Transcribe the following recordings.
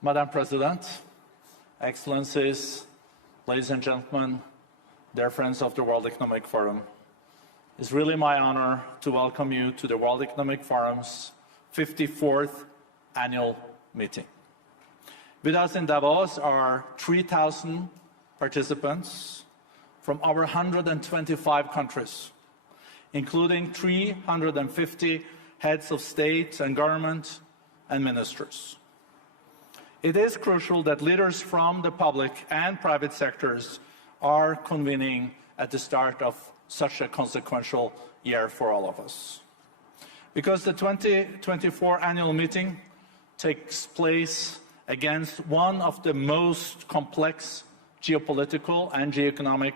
Madam President, Excellencies, ladies and gentlemen, dear friends of the World Economic Forum, it's really my honor to welcome you to the World Economic Forum's 54th annual meeting. With us in Davos are 3,000 participants from over 125 countries, including 350 heads of state and government and ministers. It is crucial that leaders from the public and private sectors are convening at the start of such a consequential year for all of us. Because the 2024 annual meeting takes place against one of the most complex geopolitical and geoeconomic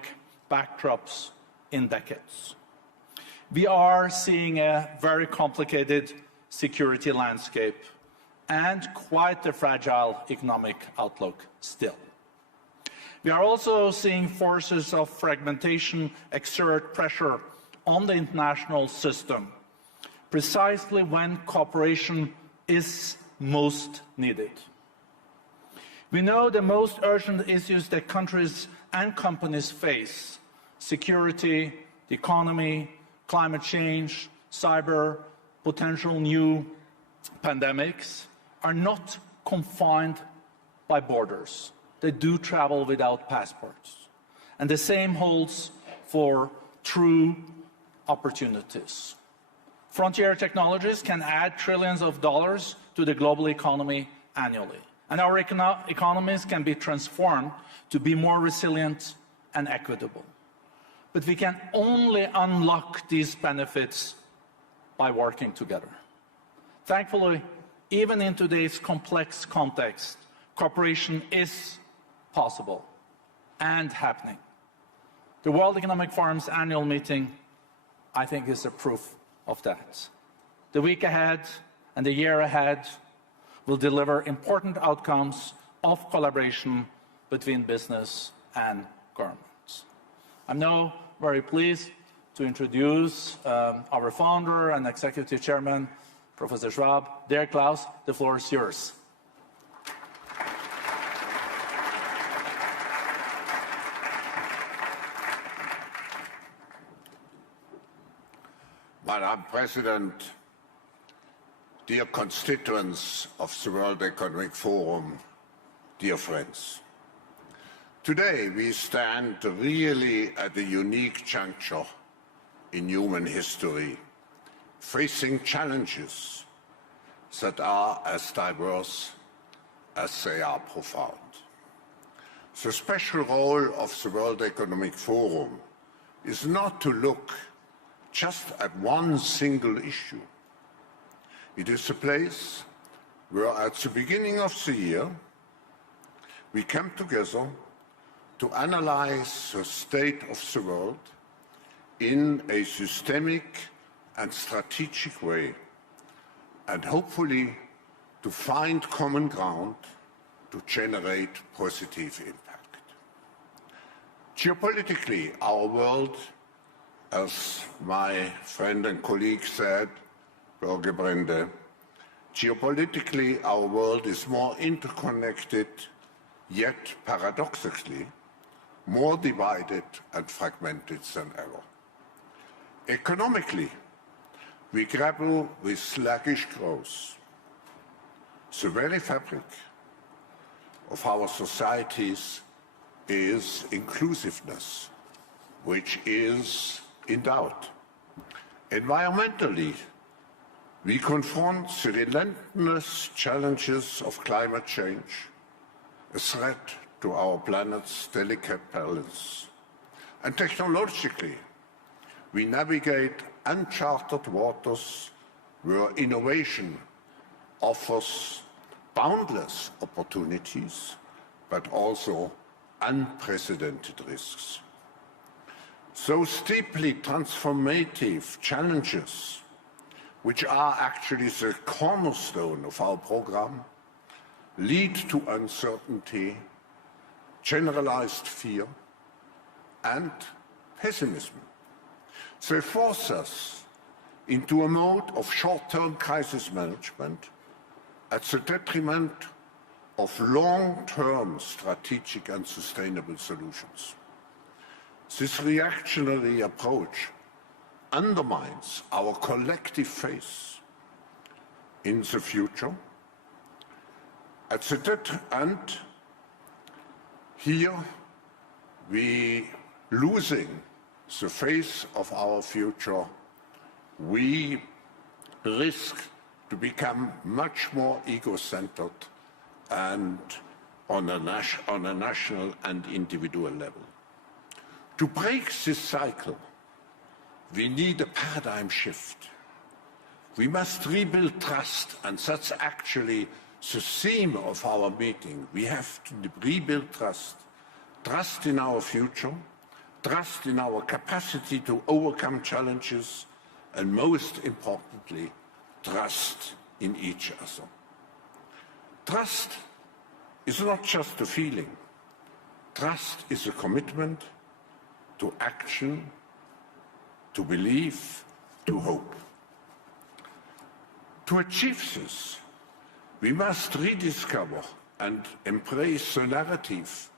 backdrops in decades. We are seeing a very complicated security landscape and quite a fragile economic outlook still. We are also seeing forces of fragmentation exert pressure on the international system, precisely when cooperation is most needed. We know the most urgent issues that countries and companies face: security, the economy, climate change, cyber, potential new pandemics, are not confined by borders. They do travel without passports. And the same holds for true opportunities. Frontier technologies can add trillions of dollars to the global economy annually. And our economies can be transformed to be more resilient and equitable. But we can only unlock these benefits by working together. Thankfully, even in today's complex context, cooperation is possible and happening. The World Economic Forum's annual meeting, I think, is a proof of that. The week ahead and the year ahead will deliver important outcomes of collaboration between business and governments. I'm now very pleased to introduce our founder and executive chairman, Professor Schwab. Dear Klaus, the floor is yours. Madam President, dear constituents of the World Economic Forum, dear friends. Today we stand really at a unique juncture in human history, facing challenges that are as diverse as they are profound. The special role of the World Economic Forum is not to look just at one single issue. It is a place where at the beginning of the year we come together to analyze the state of the world in a systemic and strategic way, and hopefully to find common ground to generate positive impact. Geopolitically, our world, as my friend and colleague said, Børge Brende, geopolitically our world is more interconnected, yet paradoxically more divided and fragmented than ever. Economically, we grapple with sluggish growth. The very fabric of our societies is inclusiveness, which is in doubt. Environmentally, we confront the relentless challenges of climate change, a threat to our planet's delicate balance. And technologically, we navigate uncharted waters where innovation offers boundless opportunities, but also unprecedented risks. Those deeply transformative challenges, which are actually the cornerstone of our program, lead to uncertainty, generalized fear, and pessimism. They force us into a mode of short-term crisis management at the detriment of long-term strategic and sustainable solutions. This reactionary approach undermines our collective faith in the future. At the end, here we losing the faith of our future, we risk to become much more ego-centered and on a national and individual level. To break this cycle, we need a paradigm shift. We must rebuild trust, and that's actually the theme of our meeting. We have to rebuild trust. Trust in our future, trust in our capacity to overcome challenges, and most importantly, trust in each other. Trust is not just a feeling. Trust is a commitment to action, to belief, to hope. To achieve this, we must rediscover and embrace the narrative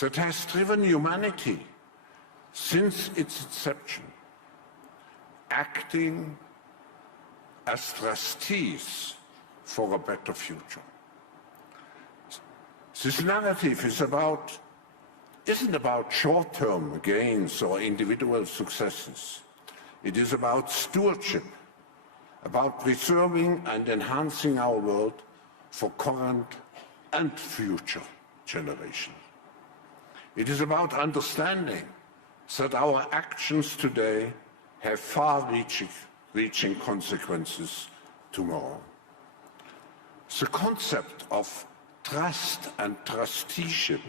that has driven humanity since its inception, acting as trustees for a better future. This narrative isn't about short-term gains or individual successes. It is about stewardship, about preserving and enhancing our world for current and future generations. It is about understanding that our actions today have far-reaching consequences tomorrow. The concept of trust and trusteeship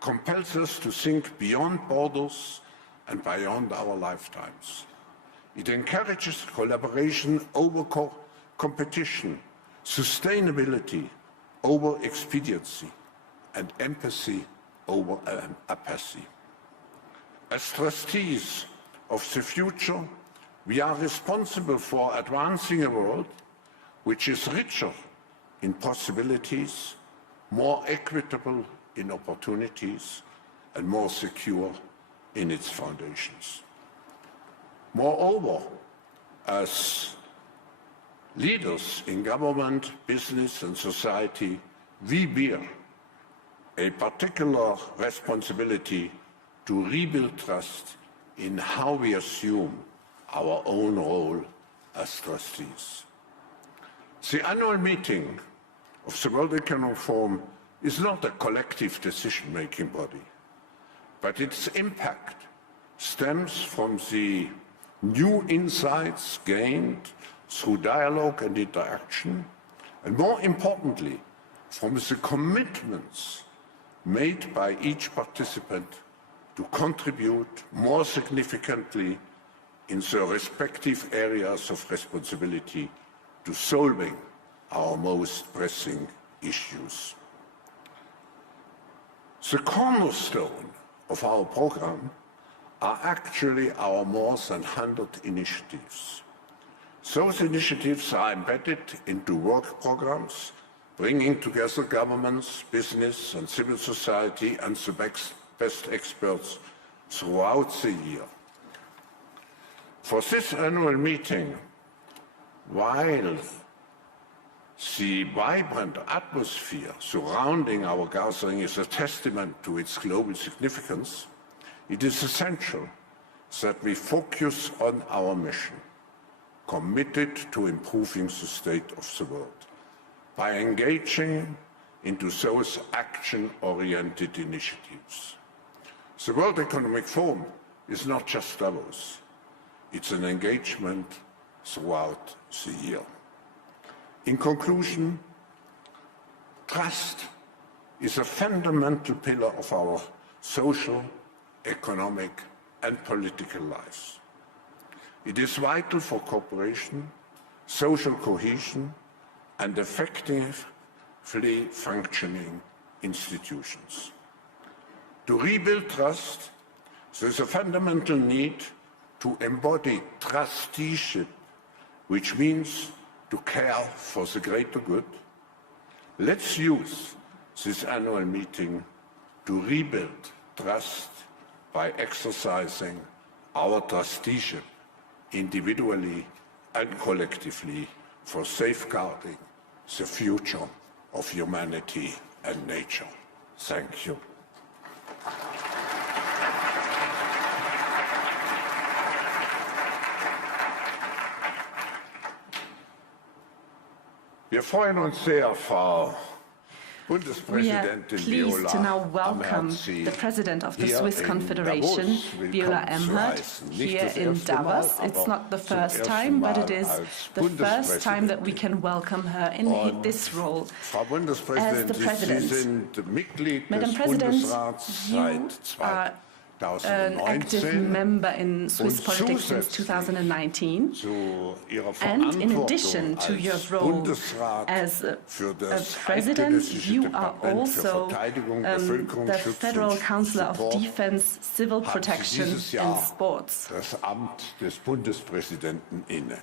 compels us to think beyond borders and beyond our lifetimes. It encourages collaboration over competition, sustainability over expediency, and empathy over apathy. As trustees of the future, we are responsible for advancing a world which is richer in possibilities, more equitable in opportunities, and more secure in its foundations. Moreover, as leaders in government, business, and society, we bear a particular responsibility to rebuild trust in how we assume our own role as trustees. The annual meeting of the World Economic Forum is not a collective decision-making body, but its impact stems from the new insights gained through dialogue and interaction, and more importantly, from the commitments made by each participant to contribute more significantly in their respective areas of responsibility to solving our most pressing issues. The cornerstone of our program are actually our more than 100 initiatives. Those initiatives are embedded into work programs, bringing together governments, business, and civil society and the best experts throughout the year. For this annual meeting, while the vibrant atmosphere surrounding our gathering is a testament to its global significance, it is essential that we focus on our mission, committed to improving the state of the world, by engaging into those action-oriented initiatives. The World Economic Forum is not just Davos, it's an engagement throughout the year. In conclusion, trust is a fundamental pillar of our social, economic, and political lives. It is vital for cooperation, social cohesion, and effectively functioning institutions. To rebuild trust, there is a fundamental need to embody trusteeship, which means to care for the greater good. Let's use this annual meeting to rebuild trust by exercising our trusteeship individually and collectively for safeguarding the future of humanity and nature. Thank you. Wir freuen uns sehr, Frau We are Bundespräsidentin pleased to now Viola welcome Amherd, the President of the here Swiss in Confederation, Davos. Viola Willkommen zu Amherd, heißen. Nicht here das in erste Mal, Davos. It's aber not the zum first ersten time, but Mal it is als the first time that we Bundespräsidentin. can welcome her in this role. Frau As Bundespräsidentin, the President. Sie sind Mitglied Madam des President, Bundesrats you seit are an active 2019. member in Swiss Und politics since zusätzlich 2019. Zu ihrer And in Verantwortung addition to your als role Bundesrat as für a das president, eidgenössische you are Departement für also Verteidigung, the Bevölkerungsschutz Federal und Councillor of Support Defense, Civil hat sie Protection dieses and Jahr Sports. das Amt des Bundespräsidenten inne.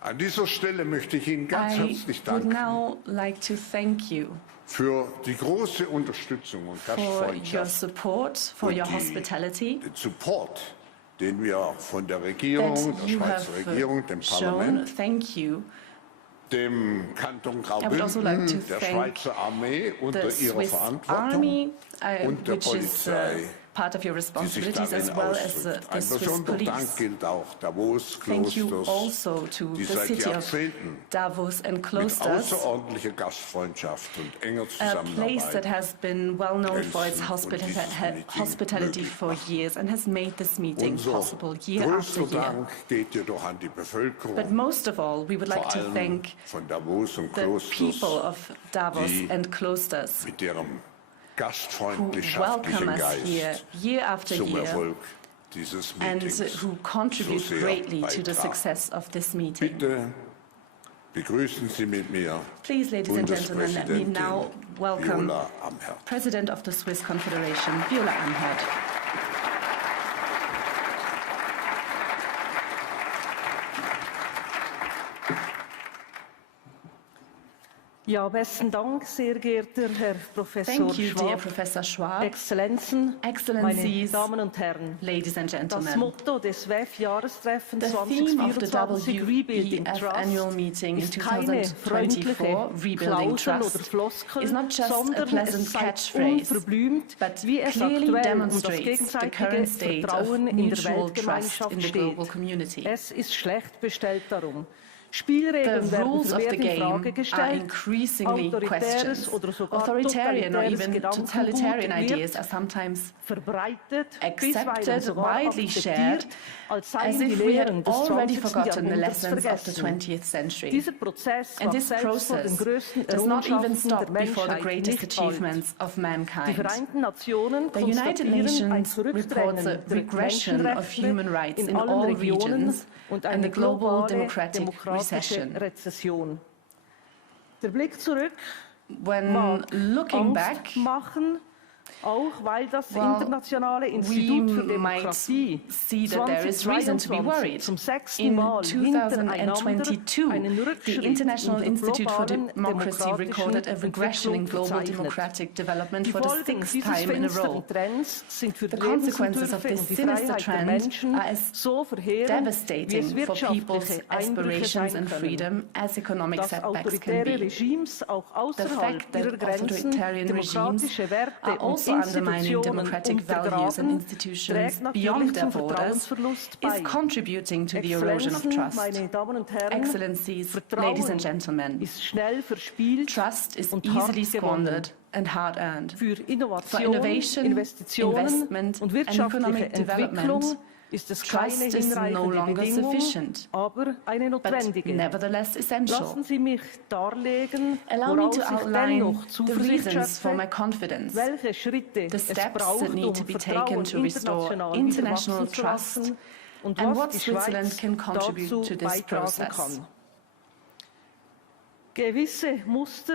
An dieser Stelle möchte ich Ihnen ganz I herzlich would danken now like to thank you für die große Unterstützung und for your Gastfreundschaft support, for und your hospitality den Support, den wir von der Regierung, that der you Schweizer have Regierung, dem shown. Parlament, Thank you. dem Kanton I would also like Graubünden, to der thank Schweizer Armee unter The ihrer Swiss Verantwortung Army, und der which is Polizei, part of your die sich responsibilities, darin as well as ausdrückt. the Ein Swiss besonderer Dank police. gilt auch Davos Thank you Klosters, also to die the seit city of Jahrzehnten Davos and mit Klosters, außerordentlicher Gastfreundschaft und enger a place that Zusammenarbeit has been well known for its helfen und dieses Meeting hospitality möglich for machen. years and has made this meeting Unser possible year after größter year. Dank geht jedoch an die Bevölkerung, But most of all, we would like vor to allem thank von Davos und the people Klosters, of Davos die and Klosters mit ihrem who gastfreundschaftlichen welcome us here Geist year after zum year Erfolg dieses and Meetings who contribute so sehr greatly to the beitragen. success of this meeting. Bitte begrüßen Sie mit mir Please, ladies and gentlemen, let me now Bundespräsidentin welcome Viola Amherd. President of the Swiss Confederation, Viola Amherd. Ja, besten Dank, sehr geehrter Herr Professor Thank you, dear Schwab, Professor Schwab, Exzellenzen, meine Excellencies, Damen und Herren. ladies and Das gentlemen. Motto des WEF-Jahrestreffens The theme of the 2024, Rebuilding WEF annual Trust, meeting in ist keine 2024, freundliche Rebuilding Klausel oder Trust, Floskel, is not just a sondern pleasant es zeigt catchphrase, unverblümt, but wie es clearly aktuell um das demonstrates the gegenseitige current state of Vertrauen in der mutual trust Weltgemeinschaft in the steht. global community. Es ist schlecht bestellt darum. The Spielregeln werden rules of the vermehrt in Frage game are gestellt. increasingly Autoritäres questioned. oder sogar Authoritarian or totalitäres even Gedankengut totalitarian wird ideas are sometimes verbreitet, accepted, bisweilen sogar widely shared, akzeptiert, als as seien die if we had Lehren des already 20. forgotten the Jahrhunderts lessons of the vergessen. 20th century. Dieser Prozess And war this selbst vor den process größten does not even Errungenschaften der stop before the Menschheit greatest nicht bald. achievements of Die mankind. Vereinten Nationen The United konstatieren ein Nations reports Zurückdrängen a der regression of Menschenrechte human rights in in allen all Regionen regions und and eine the global globale democratic demokratische recession. Rezession. Der Blick zurück When mag looking Angst back, machen, auch weil das well, Internationale we Institut für might Demokratie see that there is reason to be worried. 2022 zum 6. In Mal 2022, einen the Rückschritt International in der Institute for globalen Democracy recorded a demokratischen regression in Entwicklung global verzeichnet. democratic development Die for the Folgen 6th dieses time in a row. finsteren Trends sind für The die consequences of Lebensentwürfe this und die sinister Freiheit der trend Menschen are as so verheerend, wie es devastating for people's wirtschaftliche Einbrüche aspirations sein and können. freedom as economic Dass setbacks can autoritäre be. Regimes auch außerhalb fact that ihrer Grenzen authoritarian regimes demokratische Werte are und also undermining Institutionen democratic values and untergraben, institutions trägt beyond natürlich their zum borders, Vertrauensverlust is bei. contributing to the erosion of Exzellenzen, trust. meine Damen und Herren, Excellencies, Vertrauen ladies and gentlemen, ist schnell verspielt trust is und easily hart gewonnen. squandered and hard earned. Für For Innovation, innovation, Investitionen investment und and wirtschaftliche economic Entwicklung development, ist es trust keine is no hinreichende longer Bedingung, sufficient, aber eine but notwendige. nevertheless essential. Lassen Sie mich darlegen, Allow me woraus to ich outline dennoch the Zuversicht reasons for my schöpfe, confidence, welche Schritte the es steps braucht, that need to be Vertrauen taken to restore international international wieder wachsen zu trust, lassen und and was what die Switzerland Schweiz can contribute dazu to this beitragen process. kann. Gewisse Muster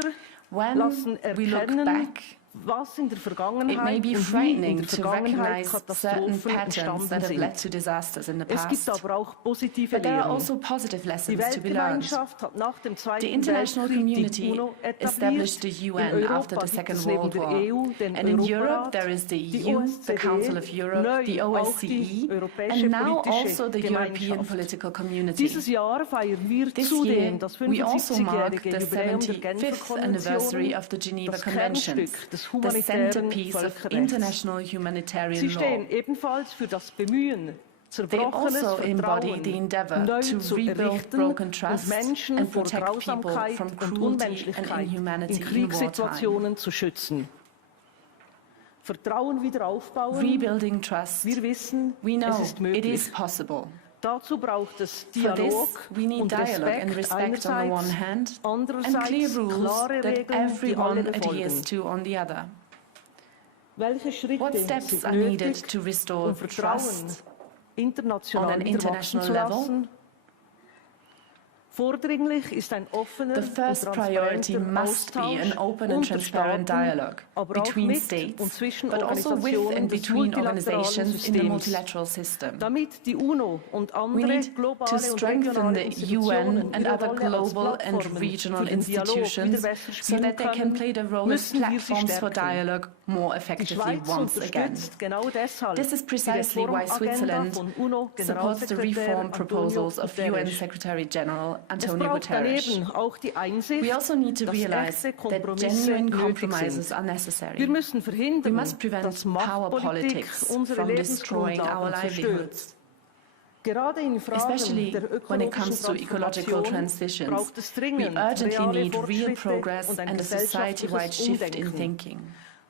When lassen we look erkennen, back, was in der It may Vergangenheit be und wie in frightening der to Vergangenheit recognize certain Katastrophen patterns entstanden that have led sind. to disasters in the Es gibt past, aber auch positive but there are Lehren. also positive Die lessons to be learned. Weltgemeinschaft hat nach dem The Zweiten international Weltkrieg die community UNO etabliert. established the In UN after Europa the gibt Second es neben World der War. EU den And in Europe Europarat, there is the die EU, the OSZE, Council of Europe, neu the auch die OSCE, Europäische and now Politische also the European Gemeinschaft. Political Community. Dieses Jahr feiern wir This zudem year, das we also mark 75-jährige the Jubiläum der Genfer 75th anniversary Konventionen, of the Geneva das Conventions, Kernstück des the humanitären centerpiece of Völkerrechts. international humanitarian Sie law. stehen ebenfalls für das Bemühen, They zerbrochenes also embody Vertrauen the endeavor neu to zu rebuild errichten broken und trust Menschen and vor protect people Grausamkeit from und cruelty and Unmenschlichkeit inhumanity in in Kriegssituationen zu schützen. Vertrauen wieder aufbauen. Rebuilding trust. Wir wissen, We know es ist it möglich. is possible. Dazu braucht es For this, Dialog we need und dialogue and Respekt respect on the one einerseits, hand, and andererseits clear rules klare that Regeln, die alle everyone adheres befolgen. to on the other. Welche Schritte What steps sind are needed nötig, to restore um Vertrauen trust international on an wieder wachsen international zu level? lassen? Vordringlich ist ein offener The first und priority transparenter must be Austausch an open and unter transparent Staaten, dialogue aber auch between mit states, und zwischen but also with Organisationen and des between multilateralen organizations in the Systems, multilateral system. damit die UNO und We andere need globale to und strengthen regionale the Institutionen UN and ihre other Rolle als global and Plattformen regional für den Dialog institutions wieder besser so spielen that they can können, play their role as müssen wir sie platforms for stärken. dialogue more Die effectively Schweiz once again. unterstützt genau deshalb This is die precisely why Reformagenda Switzerland von UNO supports the Generalsekretär reform Antonio proposals of UN Guterres. Secretary General Es Antonio braucht Guterres. daneben auch die Einsicht, We also need to dass realize echte that Kompromisse genuine nötig compromises sind. are necessary. Wir müssen We verhindern, must prevent dass power Machtpolitik politics unsere from destroying our Lebensgrundlagen zerstört. livelihoods. Gerade in Fragen Especially der when it ökologischen comes to ecological Transformation transitions, braucht es we dringend urgently reale need real Fortschritte progress und ein and a society-wide gesellschaftliches shift in Umdenken. thinking.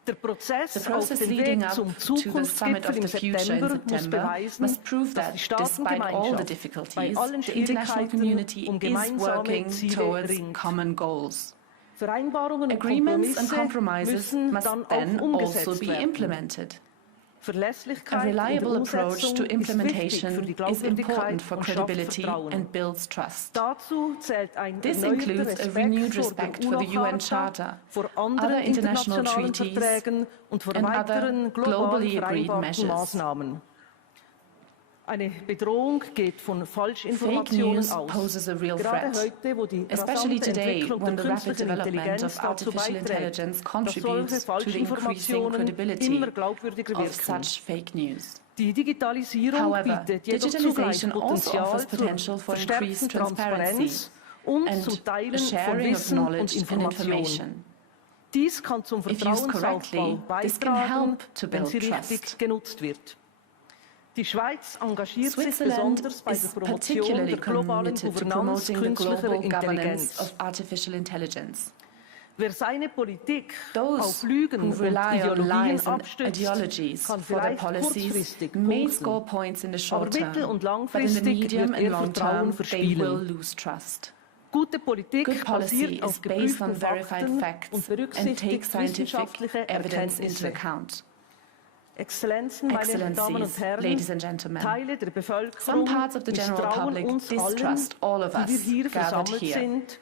Der Prozess The auf process dem leading Weg up zum to the Summit of Zukunftsgipfel the im Future in September muss September beweisen, must prove dass that, die despite all the Staatengemeinschaft bei difficulties, allen the international Schwierigkeiten community um is gemeinsame working Ziele towards ringt. common goals. Vereinbarungen und Agreements and Kompromisse compromises müssen must dann then auch also umgesetzt be werden. implemented. A Verlässlichkeit in der reliable approach Umsetzung to ist wichtig für implementation die is Glaubwürdigkeit important for und schafft credibility Vertrauen. and builds trust. Dazu zählt ein This erneuerter includes a renewed Respekt respect vor for der the UN UNO-Charta, Charter, vor anderen other international internationalen treaties, Verträgen und vor and weiteren other global globally agreed vereinbarten measures. Maßnahmen. Eine Bedrohung geht von Fake Falschinformationen news aus. poses a real Gerade threat, heute, wo die especially rasante today Entwicklung when der the rapid künstlichen development Intelligenz of dazu artificial beiträgt, intelligence dass solche contributes to the increasing Falschinformationen credibility immer glaubwürdiger of wirken. such fake news. Die Digitalisierung However, bietet jedoch zugleich digitalization also Potenzial offers potential zur for verstärkten increased transparency Transparenz und and zum Teilen von sharing of Wissen und knowledge and Information. information. Dies kann zum If used Vertrauensaufbau correctly, this can beitragen, help to wenn build sie richtig trust. genutzt wird. Die Schweiz engagiert sich Switzerland besonders bei der is Promotion particularly der globalen committed to Governance promoting the künstlicher global governance Intelligenz. of artificial intelligence. Wer seine Politik Those auf Lügen who und rely on Ideologien lies and abstützt, ideologies kann for their vielleicht policies kurzfristig may punkten, score points in the aber short mittel- term, und but in the langfristig medium wird and long Vertrauen term they will verspielen. lose trust. Gute Politik Good policy basiert auf is based on geprüften verified Fakten facts und and berücksichtigt takes scientific wissenschaftliche evidence into Erkenntnisse. account. Exzellenzen, meine Damen und Excellencies, Herren, ladies and gentlemen, Teile der some Bevölkerung parts of the general misstrauen public uns distrust all of allen, die wir us hier gathered versammelt here, sind,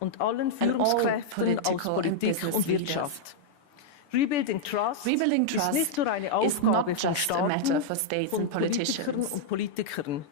und allen and all Führungskräften aus political and Politik business und leaders. Wirtschaft. Rebuilding Trust Rebuilding ist trust nicht nur eine is Aufgabe not von just a matter Staaten, for states von and Politikern politicians. und Politikern.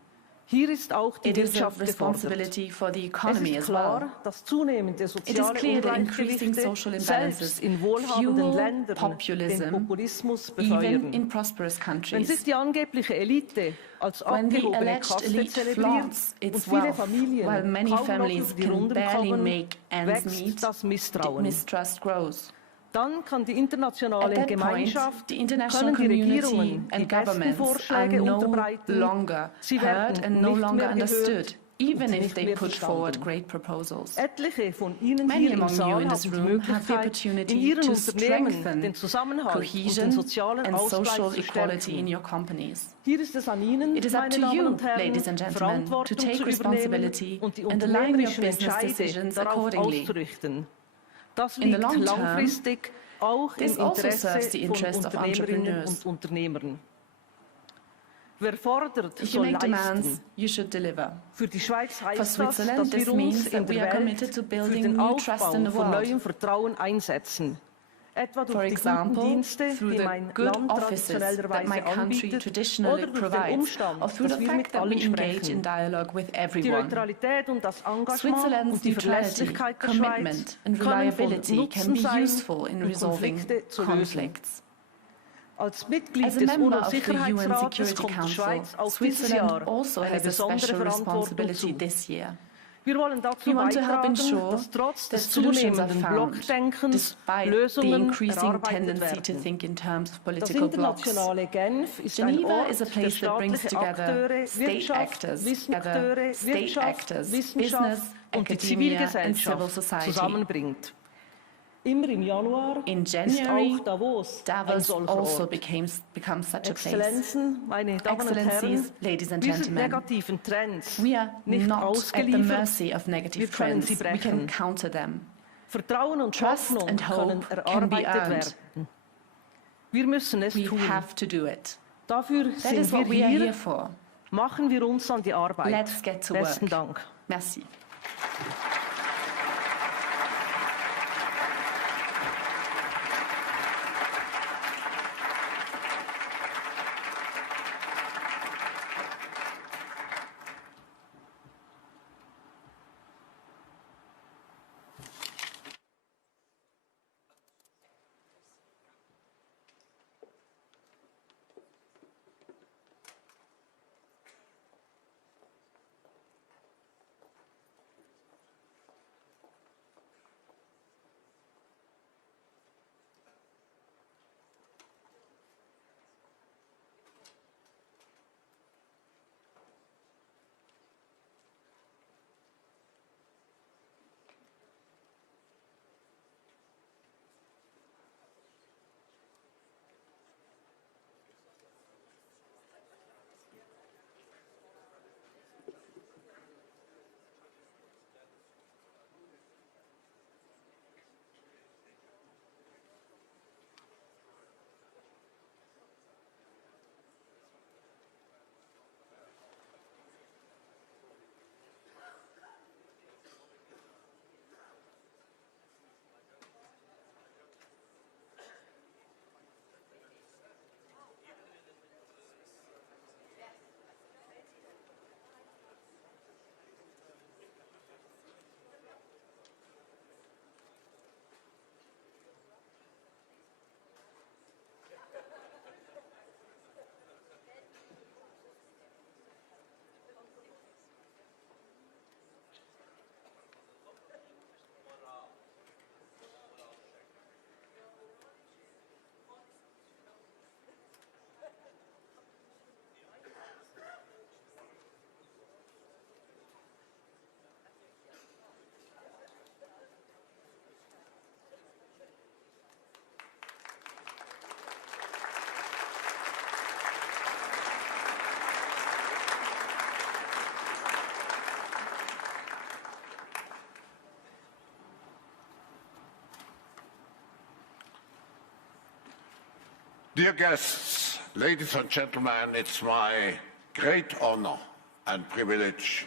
Hier ist auch die It is a Wirtschaft gefordert. responsibility for the Es economy ist as well. klar, dass zunehmende It is soziale clear that increasing Ungleichgewichte social imbalances selbst in wohlhabenden fuel Ländern populism, den Populismus even befeuern. in prosperous Wenn sich countries. die angebliche Elite als When the abgehobene alleged Kaste elite zelebriert flaunts und its viele wealth, Familien while many kaum noch families über die can Runden barely kommen, make ends wächst meet, das Misstrauen. mistrust grows. Dann kann die At internationale that point, Gemeinschaft, the international können die community Regierungen die and besten governments are Vorschläge no unterbreiten. longer Sie heard werden and no nicht longer mehr understood, gehört even und if nicht they mehr put forward verstanden. great proposals. Etliche von Ihnen Many hier im among you Saal in haben this die room have the Möglichkeit, opportunity in Ihren to Unternehmen strengthen den Zusammenhalt und cohesion den sozialen and Ausgleich social zu equality in stärken. your companies. Hier ist es an Ihnen, It is up meine to Damen you, und Herren, ladies and gentlemen, to Verantwortung take zu übernehmen responsibility und die and align your unternehmerischen business Entscheide decisions darauf accordingly. auszurichten. Das In the liegt long term, langfristig auch im this also Interesse serves the von interests of Unternehmerinnen entrepreneurs. und Unternehmern. Wer fordert, If you soll make demands, leisten. you should deliver. Für die Schweiz For heißt das, Switzerland, dass this wir means uns in that we der are Welt committed to für building den new trust Aufbau in the von world. neuem Vertrauen einsetzen. etwa For durch die guten example, Dienste, through die the mein good Land offices that my traditionellerweise country anbietet, traditionally oder durch den provides, Umstand, or through the dass wir fact mit that we allen engage in sprechen. dialogue with Die everyone. Neutralität und das Engagement Switzerland's und die neutrality, Verlässlichkeit der commitment Schweiz and können von reliability can Nutzen be sein, useful in um resolving Konflikte zu lösen. conflicts. Als Mitglied As a des member of the UN UNO-Sicherheitsrates Security kommt die Council, Schweiz auch dieses Switzerland Jahr also eine has a besondere special Verantwortung responsibility zu. this year. Wir wollen dazu We want to help beitragen, ensure dass trotz that des solutions are zunehmenden found, Blockdenkens despite the Lösungen increasing erarbeitet tendency to werden. think in terms of Das political blocks. internationale Genf ist ein Geneva Ort, is a der place that brings staatliche together Akteure, state Wirtschaft, actors, Wirtschaft, business, Wissenschaft und die academia and civil Zivilgesellschaft society. zusammenbringt. Immer im Januar In ist January, auch Davos ein Davos solcher also Ort. becomes such a place. Exzellenzen, meine Damen und Herren, Excellencies, ladies and wir sind gentlemen, negativen Trends we are nicht not at the ausgeliefert, mercy of negative wir können trends. sie We can brechen. counter them. Vertrauen und Trust Hoffnung and hope können can be erarbeitet earned. werden. Wir müssen es We tun. have to do it. Dafür That is sind what we wir are hier. here for. Machen wir uns an die Arbeit. Let's get to Besten work. Dank. Merci. Dear guests, ladies and gentlemen, it's my great honor and privilege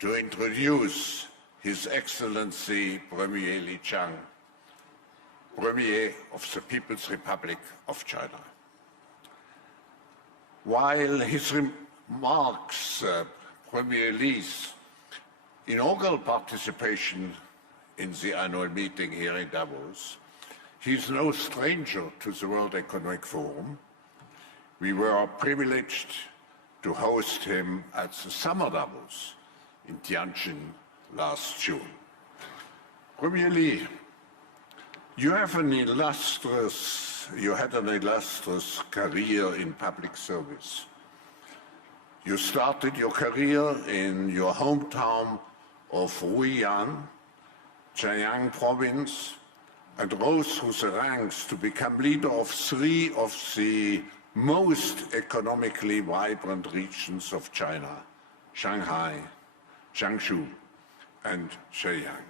to introduce His Excellency Premier Qiang, Premier of the People's Republic of China. While his remarks, Premier Li's inaugural participation in the annual meeting here in Davos, he is no stranger to the World Economic Forum. We were privileged to host him at the Summer Davos in Tianjin last June. Premier Li, you had an illustrious career in public service. You started your career in your hometown of Ruiyang, Qiang province, and rose through the ranks to become leader of three of the most economically vibrant regions of China, Shanghai, Jiangsu, and Qiang.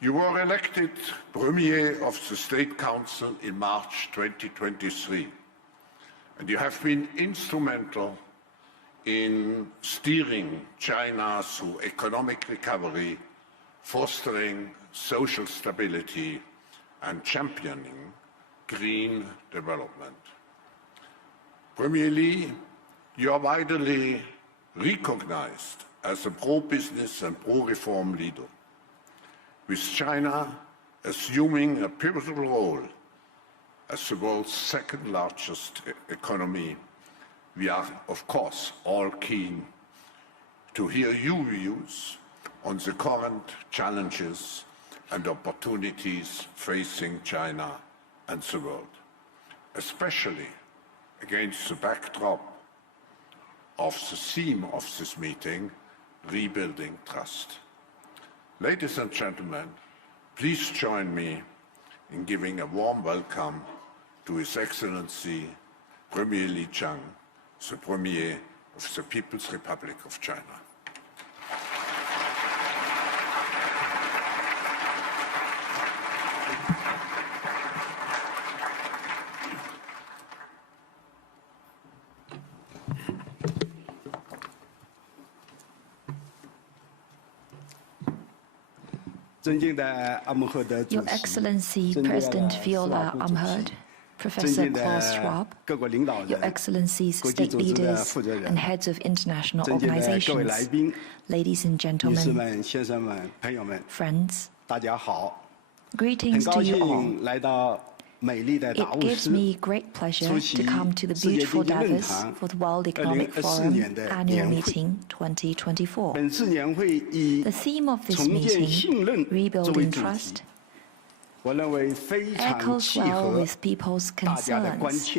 You were elected Premier of the State Council in March 2023, and you have been instrumental in steering China through economic recovery, fostering social stability, and championing green development. Premier Li, you are widely recognized as a pro-business and pro-reform leader. With China assuming a pivotal role as the world's second largest economy, we are, of course, all keen to hear your views on the current challenges and opportunities facing China and the world, especially against the backdrop of the theme of this meeting, rebuilding trust. Ladies and gentlemen, please join me in giving a warm welcome to His Excellency Premier Li Qiang, the Premier of the People's Republic of China. Your Excellency President Viola Amherd, Professor Klaus Schwab, Your Excellencies State Leaders and Heads of International Organizations, ladies and gentlemen, friends, greetings to you all. It gives me great pleasure to come to the beautiful Davos for the World Economic Forum Annual Meeting 2024. The theme of this meeting, Rebuilding Trust, echoes well with people's concerns,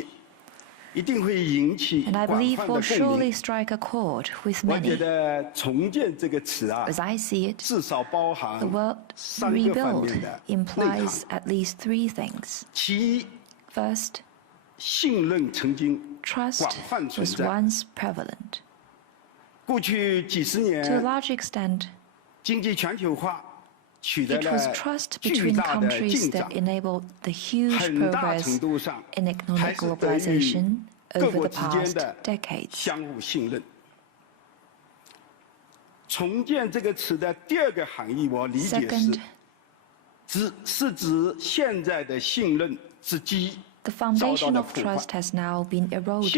and I believe will surely strike a chord with many. As I see it, the word rebuild implies at least three things. First, trust was once prevalent. To a large extent, it was trust between countries that enabled the huge progress in economic globalization over the past decades. Second, the foundation of trust has now been eroded.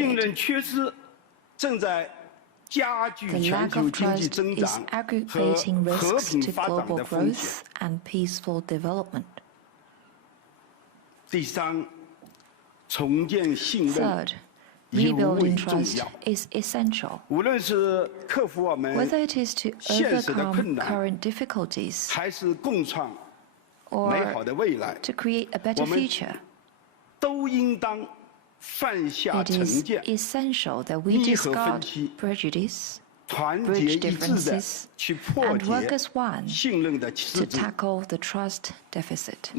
The lack of trust is aggravating risks to global growth and peaceful development. Third, rebuilding trust is essential. Whether it is to overcome current difficulties or to create a better future, it is essential that we discard prejudice, bridge differences, and work as one to tackle the trust deficit.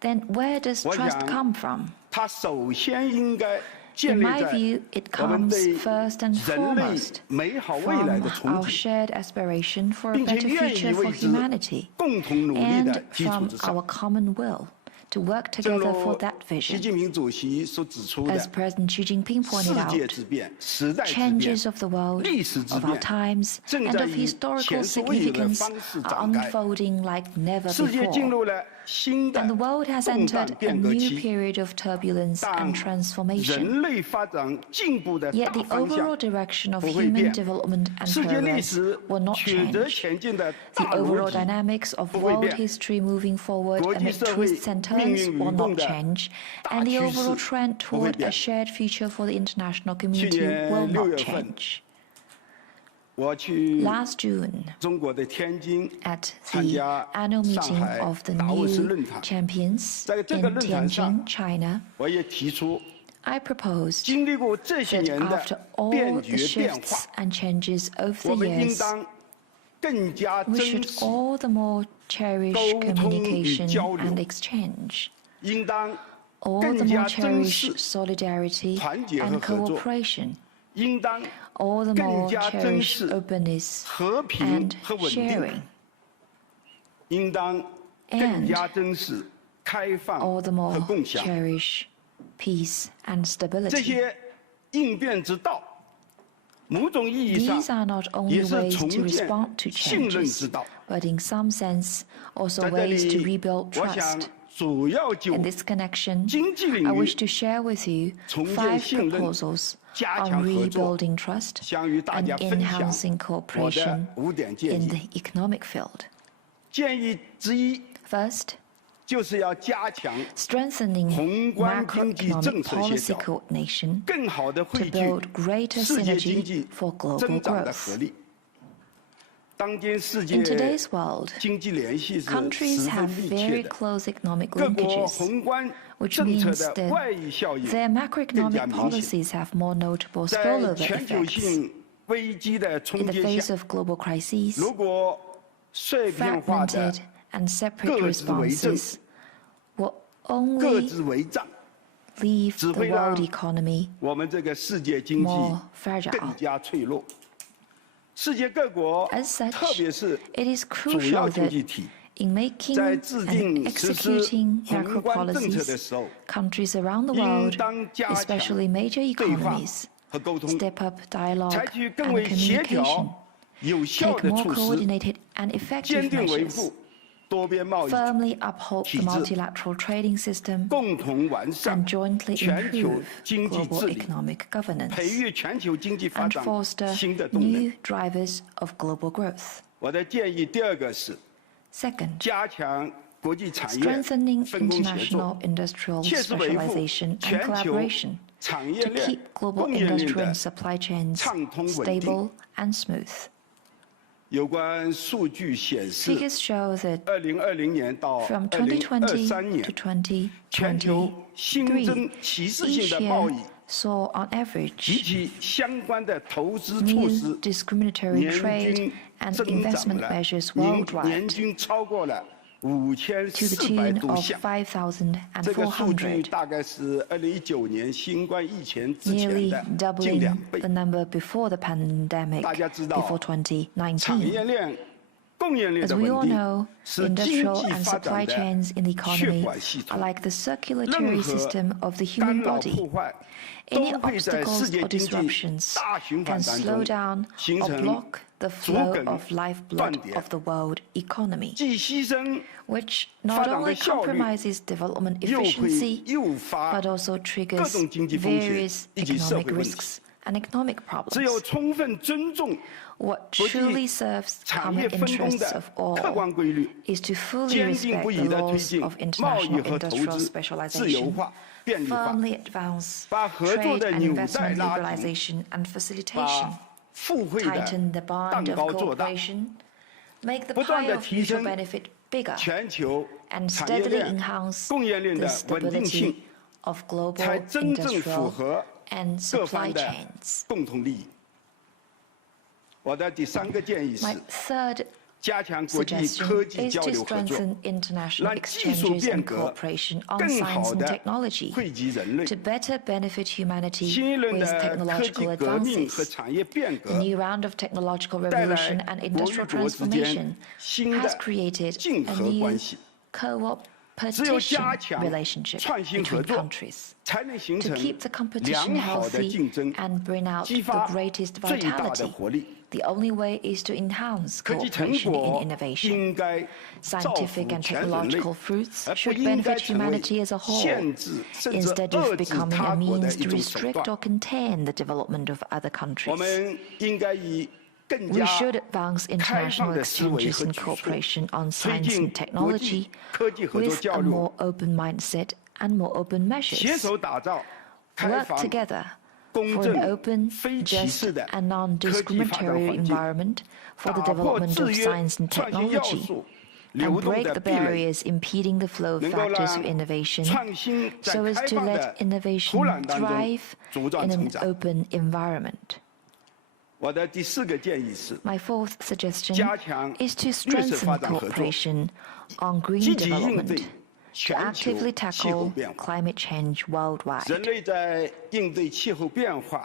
Then where does trust come from? In my view, it comes first and foremost from our shared aspiration for a better future for humanity and from our common will to work together for that vision. As President Xi Jinping pointed out, changes of the world, of our times, and of historical significance are unfolding like never before. And the world has entered a new period of turbulence and transformation. Yet the overall direction of human development and progress will not change. The overall dynamics of world history moving forward amid twists and turns will not change. And the overall trend toward a shared future for the international community will not change. Last June, at the annual meeting of the new champions in Tianjin, China, I proposed that after all the shifts and changes over the years, we should all the more cherish communication and exchange, all the more cherish solidarity and cooperation, all the more cherish openness and sharing, and all the more cherish peace and stability. These are not only ways to respond to changes, but in some sense also ways to rebuild trust. In this connection, I wish to share with you 5 proposals on rebuilding trust and enhancing cooperation in the economic field. First, strengthening macroeconomic policy coordination to build greater synergy for global growth. In today's world, countries have very close economic linkages, which means that their macroeconomic policies have more notable spillover effects. In the face of global crises, fragmented and separate responses will only leave the world economy more fragile. As such, it is crucial that in making and executing macro policies, countries around the world, especially major economies, step up dialogue and communication, take more coordinated and effective measures, firmly uphold the multilateral trading system, and jointly improve global economic governance, and foster new drivers of global growth. Second, strengthening international industrial specialization and collaboration to keep global industry and supply chains stable and smooth. Figures show that from 2020 to 2023, each year saw on average new discriminatory trade and investment measures worldwide to the tune of 5,400, nearly doubling the number before the pandemic, before 2019. As we all know, industrial and supply chains in the economy are like the circulatory system of the human body. Any obstacles or disruptions can slow down or block the flow of lifeblood of the world economy, which not only compromises development efficiency, but also triggers various economic risks and economic problems. What truly serves the common interests of all is to fully respect the laws of international industrial specialization, firmly advance trade and investment liberalization and facilitation, tighten the bond of cooperation, make the pie of mutual benefit bigger, and steadily enhance the stability of global industrial and supply chains. My third suggestion is to strengthen international exchanges and cooperation on science and technology to better benefit humanity with technological advances. The new round of technological revolution and industrial transformation has created a new competition relationship between countries. To keep the competition healthy and bring out the greatest vitality, the only way is to enhance cooperation in innovation. Scientific and technological fruits should benefit humanity as a whole, instead of becoming a means to restrict or contain the development of other countries. We should advance international exchanges and cooperation on science and technology with a more open mindset and more open measures. Work together for an open, just, and non-discriminatory environment for the development of science and technology, and break the barriers impeding the flow of factors of innovation so as to let innovation thrive in an open environment. My fourth suggestion is to strengthen cooperation on green development to actively tackle climate change worldwide.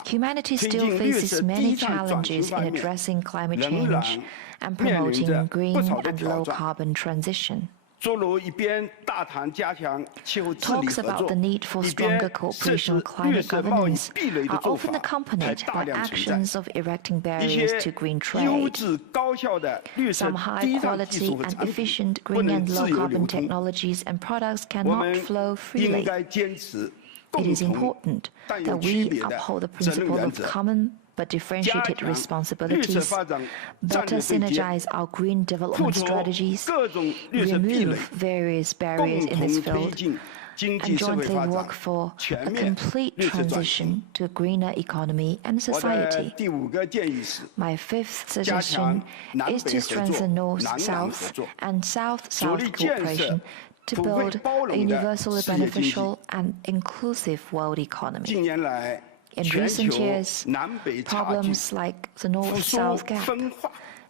Humanity still faces many challenges in addressing climate change and promoting green and low-carbon transition. Talks about the need for stronger cooperation on climate governance are often accompanied by actions of erecting barriers to green trade. Some high-quality and efficient green and low-carbon technologies and products cannot flow freely. It is important that we uphold the principle of common but differentiated responsibilities, better synergize our green development strategies, remove various barriers in this field, and jointly work for a complete transition to a greener economy and society. My fifth suggestion is to strengthen North-South and South-South cooperation to build a universally beneficial and inclusive world economy. In recent years, problems like the North-South gap,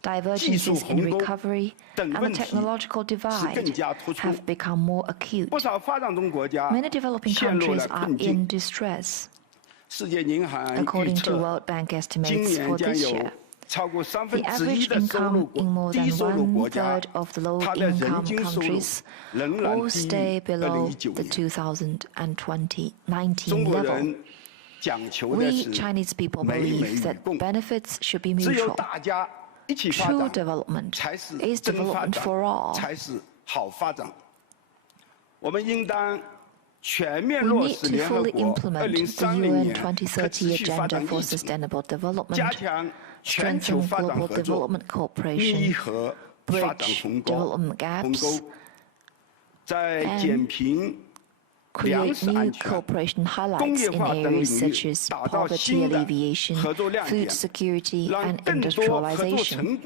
divergences in recovery, and the technological divide have become more acute. Many developing countries are in distress. According to World Bank estimates for this year, the average income in more than 1/3 of the low-income countries all stay below the 2019 level. We Chinese people believe that benefits should be mutual. True development is development for all. We need to fully implement the UN 2030 Agenda for Sustainable Development, strengthen global development cooperation, bridge development gaps, and create new cooperation highlights in areas such as poverty alleviation, food security, and industrialization,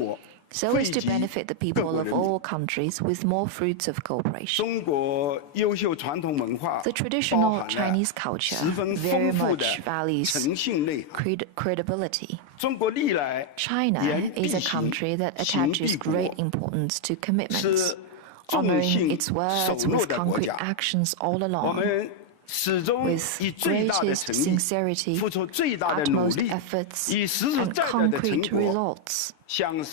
so as to benefit the people of all countries with more fruits of cooperation. The traditional Chinese culture very much values credibility. China is a country that attaches great importance to commitments, honoring its words with concrete actions all along. With greatest sincerity, utmost efforts, and concrete results, China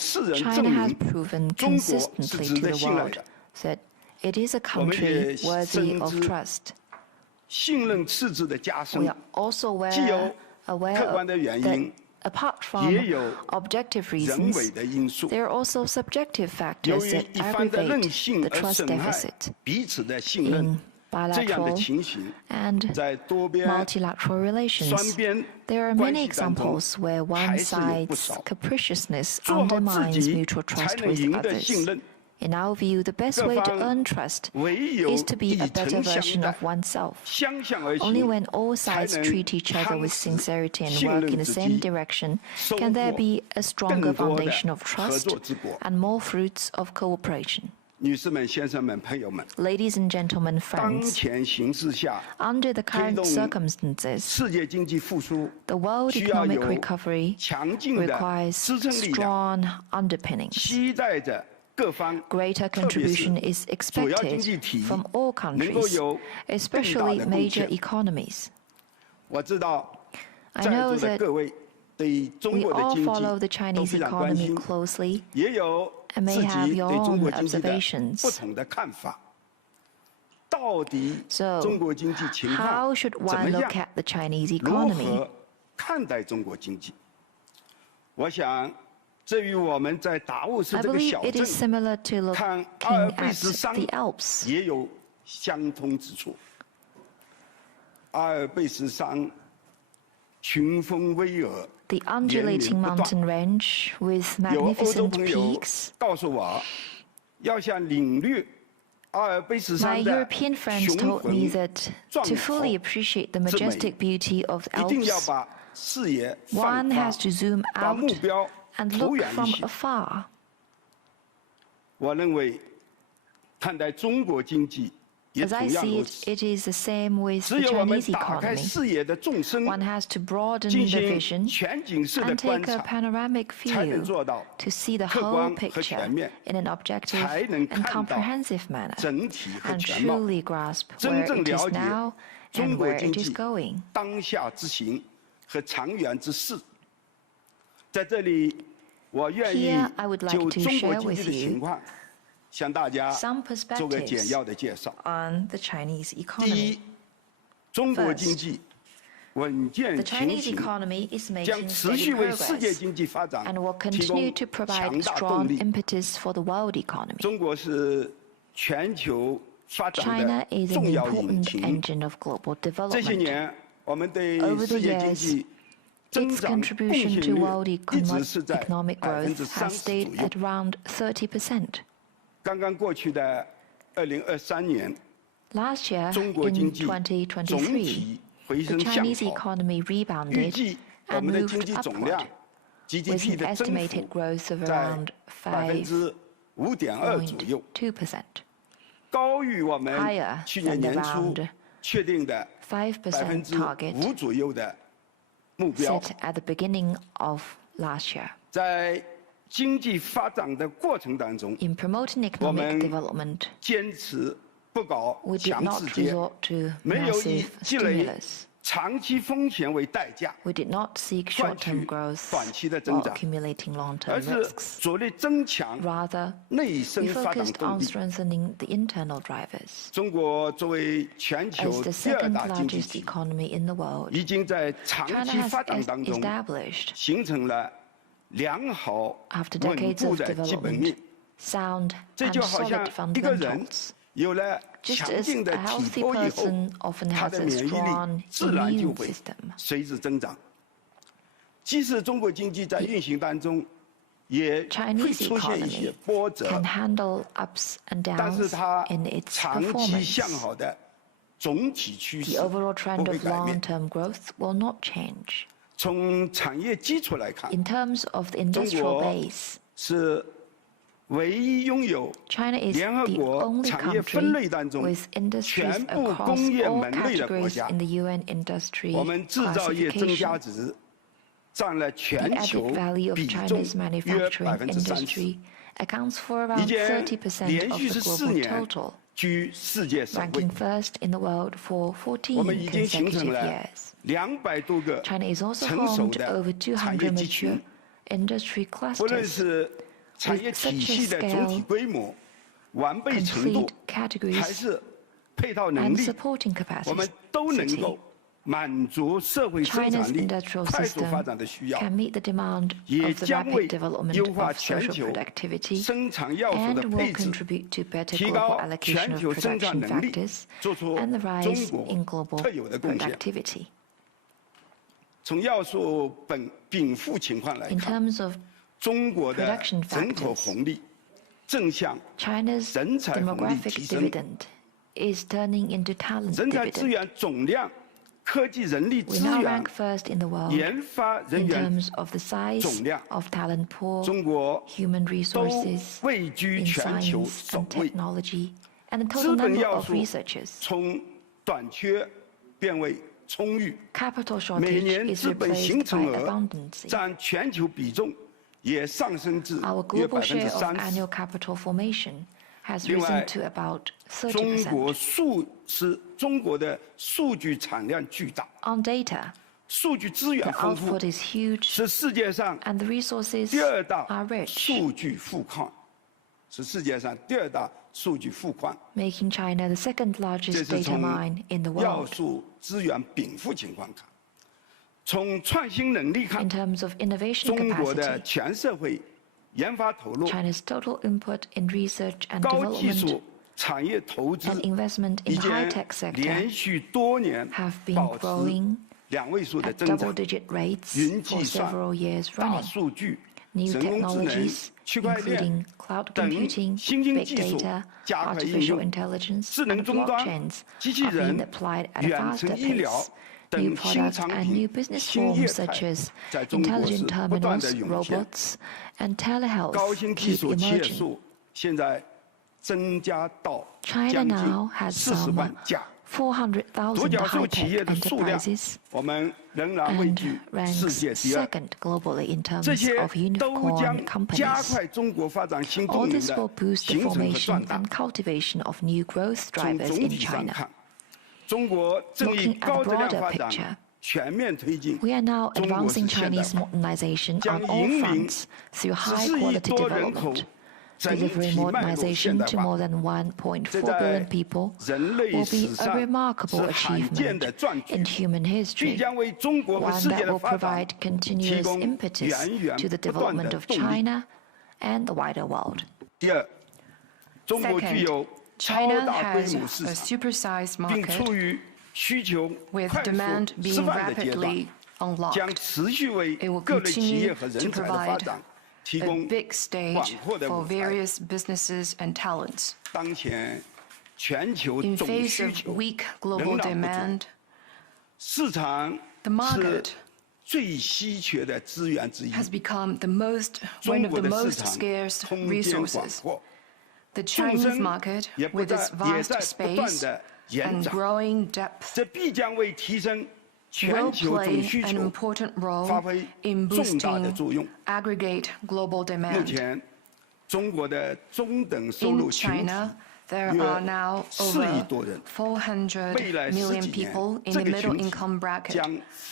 has proven consistently to the world that it is a country worthy of trust. We are also aware that apart from objective reasons, there are also subjective factors that aggravate the trust deficit in bilateral and multilateral relations. There are many examples where one side's capriciousness undermines mutual trust with others. In our view, the best way to earn trust is to be a better version of oneself. Only when all sides treat each other with sincerity and work in the same direction can there be a stronger foundation of trust and more fruits of cooperation. Ladies and gentlemen, friends, under the current circumstances, the world economic recovery requires strong underpinnings. Greater contribution is expected from all countries, especially major economies. I know that we all follow the Chinese economy closely and may have your own observations. So, how should one look at the Chinese economy? I believe it is similar to looking at the Alps. The undulating mountain range with magnificent peaks. My European friends told me that to fully appreciate the majestic beauty of the Alps, one has to zoom out and look from afar. As I see it, it is the same with the Chinese economy. One has to broaden the vision and take a panoramic view to see the whole picture in an objective and comprehensive manner, and truly grasp where it is now and where it is going. Here, I would like to share with you 向大家 some 做个简 perspectives 要的介绍。 on the Chinese 第 economy. 一，中国经济稳健 The 前 Chinese 行， economy is 将 making 持 steady 续为世界 progress 经济发展 and will 提 continue 供 to 强 provide 大动 strong 力。 impetus for the world economy. 中国是全球发展 China 的 is an 重要引 important 擎。 engine of global 这些 development. 年，我们对 Over the 世界经 years, 济增 Its 长贡 contribution 献 to 率 world 一直是在 economic growth has 30% stayed 左右。 at around 30%. 刚刚过去的2023年， Last year, 中国经 in 济总 2023, 体回 the 升向 Chinese 好， economy 预 rebounded 计我 and 们的经 moved 济总 upward, 量 with GDP an 的增 estimated 幅 growth of 在 around 5.2%左右， 5.2%, 高于我们 higher 去年 than 年初 around 确定的 5% target 5%左右的目标。 set at the beginning of last year. 在经济发展的过程当中， In promoting economic 我们 development, 坚持不搞 we did 强 not 刺激， resort to 没有以 massive 积累 stimulus. 长期风险为代价， We did not seek 换取 short-term growth 短期的增 while 长， accumulating 而 long-term 是 risks. 着力增强 Rather, 内生 we 发展 focused 动 on 力。 strengthening the internal drivers. 中国作为全 As 球 the 第二 second 大经济 largest 体， economy in the world, 已经在长 China 期 has 发展当中 established, 形成了良好 after 稳 decades 固 of 的基本 development, 面。 sound 这 and 就好像 solid 一个人 fundamentals. 有了 Just 强 as 劲 a 的体 healthy 魄以后 person，often 他 has 的 a 免疫 strong 力自然就 immune 会 system. 随之增长。即使中国经济在运行当中也会 Chinese 出现一些 economy 波折， can handle ups and 但是 downs 它 in its 长期 performance. 向好的总体趋 The 势 overall 不 trend 会 of 改变。 long-term growth will not change. 从产业基础来看， In terms of the industrial 中国 base, 是唯一拥有 China is 联合 the 国 only 产业分 country 类当中 with industries 全部 across 工业 all 门类的国 categories 家。 in the UN industry 我们制造业增加 classification. 值占了 The 全球 added value of 比重 China's 约 manufacturing 30%， industry accounts for 已 around 经 30% 连 of 续 the 14 global 年 total, 居世界首位 ranking。first in the world for 我 14们已经形成 consecutive 了 years. 200多个 China is also 成熟 home to 的 over 产业 200集群 mature，industry 不论 clusters, 是产业体系的总体规模、完备程度 complete，categories, 还是配套能 and 力， supporting 我们都能够 capacity. 满足社会生 China's 产力 industrial 快速发 system 展的需要， can meet the demand 也 of the 将为 rapid development 优化 of 全 social 球 productivity 生产要素 and 的 will 配置， contribute to better 提 global 高 allocation 全 of 球生产 production 能力， factors 做出 and the 中 rise 国 in global 特有的贡献。 productivity. 从要素禀赋情况来 In 看， terms of 中国的 production 人口 factors 红利正向 China's 人才红利 demographic 提升， dividend is turning into talent 人才资 dividend. 源总量、科技人力 We 资 now 源 rank first in the world 研发人 in 员 terms of the size 总量， of talent pool, 中国 human 都 resources, 位居 in 全球 science 首 and 位。 technology, and the 资 total 本 number 要 of 素 researchers. 从短缺变为充裕， Capital 每 shortage 年 is 资本形 replaced 成 by 额 abundance. 占全球比重也上升至 Our 约 global share of 30%。 annual capital formation has 另外， risen to about 中国 30%. 中国的数据产量巨大， On data, 数据资 the 源丰富， output is huge 是世界上 and the resources 第二大 are rich, 数据富矿，是世界上第二大数据富矿。 making China the second 这 largest 是 data 从 mine in the 要 world. 素资源禀赋情况看，从创新能力看 In，terms of innovation 中国的 capacity, 全社会研发投入、 China's total input in research and 高技 development 术产业投资 and investment 已 in 经 high-tech sector 连续多年 have been 保持 growing 2位数的 at 增长。 double-digit rates 云 for 计算 several years 大 running. 数据、 New 人工智能 technologies, 区块链 including cloud 等 computing, 新兴 big 技术 data, 加快应 artificial 用， intelligence, 智能 and 终端、 blockchains 机器 are 人 being、applied at a 远 faster 程医疗 pace. 等 New 新 products 产 and 品、 new business 新业 forms 态 such as 在中国是 intelligent 不断 terminals, 的涌现。 robots, and telehealth 高新技 keep 术企业 emerging. 数现在增加到 China 将近 now has 40 some 万家。 400,000 独角兽企业 high-tech 的数量 enterprises 我们仍然位 and 居世 ranks 界第二。 second globally in 这 terms 些 of 都将 unicorn 加 companies. 快中国发展新 All 动能 this will 的 boost the 形成和 formation 壮大 and。cultivation of new growth 从 drivers 总 in 体上 China. 看，中国正以 Looking at 高 the 质量 broader 发展 picture, 全面推进 We are now 中国式 advancing 现代 Chinese 化， modernization 将 on all 引领 fronts through 14亿 high-quality 多人口 development. delivering modernization to more than 1.4 billion people will be a remarkable achievement in human history, one that will provide continuous impetus to the development of China and the wider world. Second, China has a supersized market with demand being rapidly unlocked. It will continue to provide a big stage for various businesses and talents. In face of weak global demand, the market has become one of the most scarce resources. The Chinese market, with its vast space and growing depth, will play an important role in boosting aggregate global demand. In China, there are now over 400 million people in the middle-income bracket,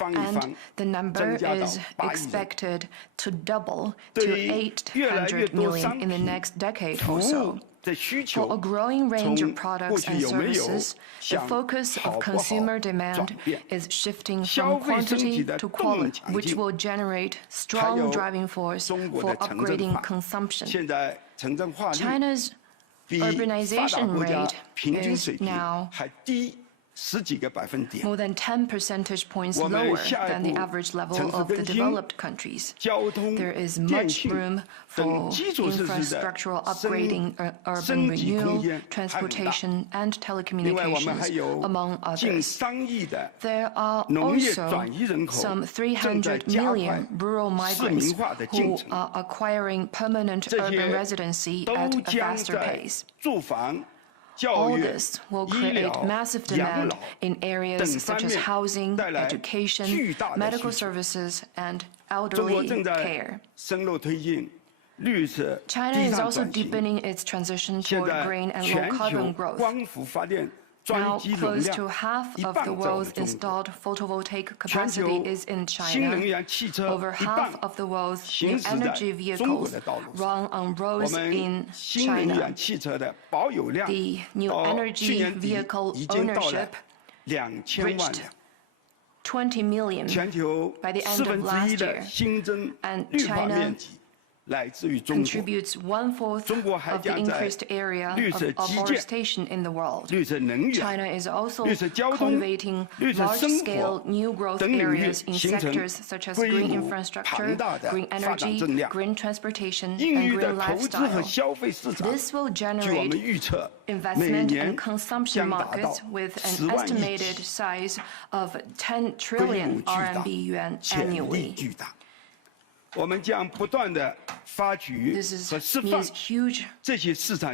and the number is expected to double to 800 million in the next decade or so. For a growing range of products and services, the focus of consumer demand is shifting from quantity to quality, which will generate strong driving force for upgrading consumption. China's urbanization rate is now more than 10 percentage points lower than the average level of the developed countries. There is much room for infrastructural upgrading, urban renewal, transportation, and telecommunications, among others. There are also some 300 million rural migrants who are acquiring permanent urban residency at a faster pace. All this will create massive demand in areas such as housing, education, medical services, and elderly care. China is also deepening its transition toward green and low-carbon growth. Now, close to half of the world's installed photovoltaic capacity is in China. Over half of the world's new energy vehicles run on roads in China. The new energy vehicle ownership reached 20 million by the end of last year, and China contributes 1/4 of the increased area of afforestation in the world. China is also cultivating large-scale new growth areas in sectors such as green infrastructure, green energy, green transportation, and green lifestyle. This will generate investment and consumption markets with an estimated size of 10 trillion RMB yuan annually. This means huge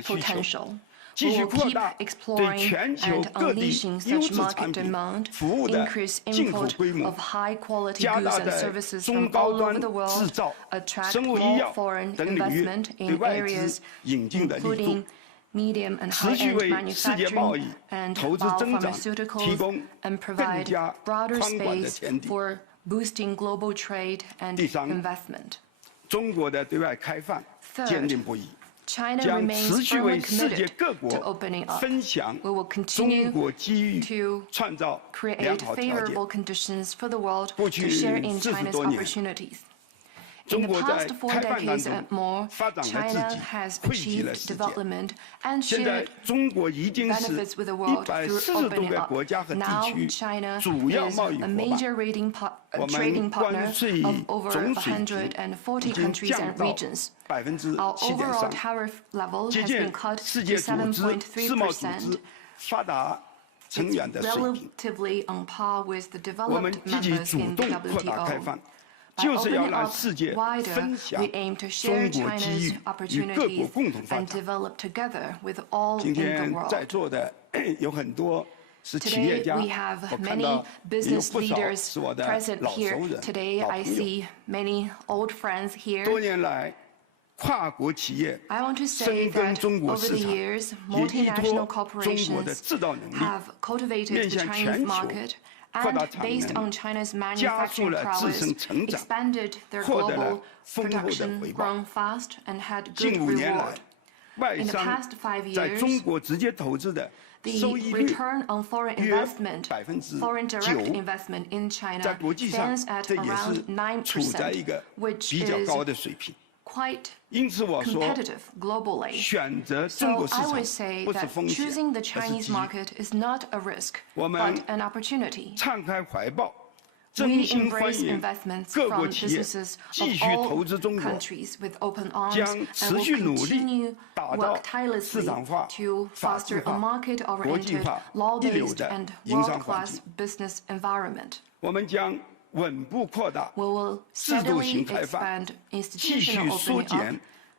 potential. We will keep exploring and unleashing such market demand, increase import of high-quality goods and services from all over the world, attract more foreign investment in areas including medium and high-end manufacturing and biopharmaceuticals, and provide broader space for boosting global trade and investment. Third, China remains firmly committed to opening up. We will continue to create favorable conditions for the world to share in China's opportunities. In the past 4 decades and more, China has achieved development and shared benefits with the world through opening up. Now, China is a major trading partner of over 140 countries and regions. Our overall tariff level has been cut to 7.3%. It's relatively on par with the developed members in the WTO. By opening up wider, we aim to share China's opportunities and develop together with all in the world. Today, we have many business leaders present here. Today, I see many old friends here. I want to say that over the years, multinational corporations have cultivated the Chinese market and, based on China's manufacturing prowess, expanded their global production, grown fast, and had good reward. 外 In the 商 past 5在 years, 中国直接投资的 收 the 益率 return on foreign 约 investment, 9%，foreign direct investment in 在 China 国际上 stands at 这也 around 是处在一 9%, 个 which 比较 is 高的水平。 quite 因此我说， competitive globally. 选择中 So 国市 I 场 would say 不是 that 风险， choosing the 而是 Chinese 机遇。 market is not a risk, 我们 but an opportunity. 敞开怀抱， We 真心欢 embrace 迎 investments 各国 from 企业 businesses 继 of 续 all 投资中国， countries with open arms 将 and 持 will 续努力 continue 打造 work 市 tirelessly 场化、 to 法治 foster a 化、国际 market-oriented, 化、一流 law-based 的 and 营商环 world-class 境。 business environment. 我们将稳步扩大 We will 制度 steadily 型开放， expand 继续 institutional 缩 opening 减 up,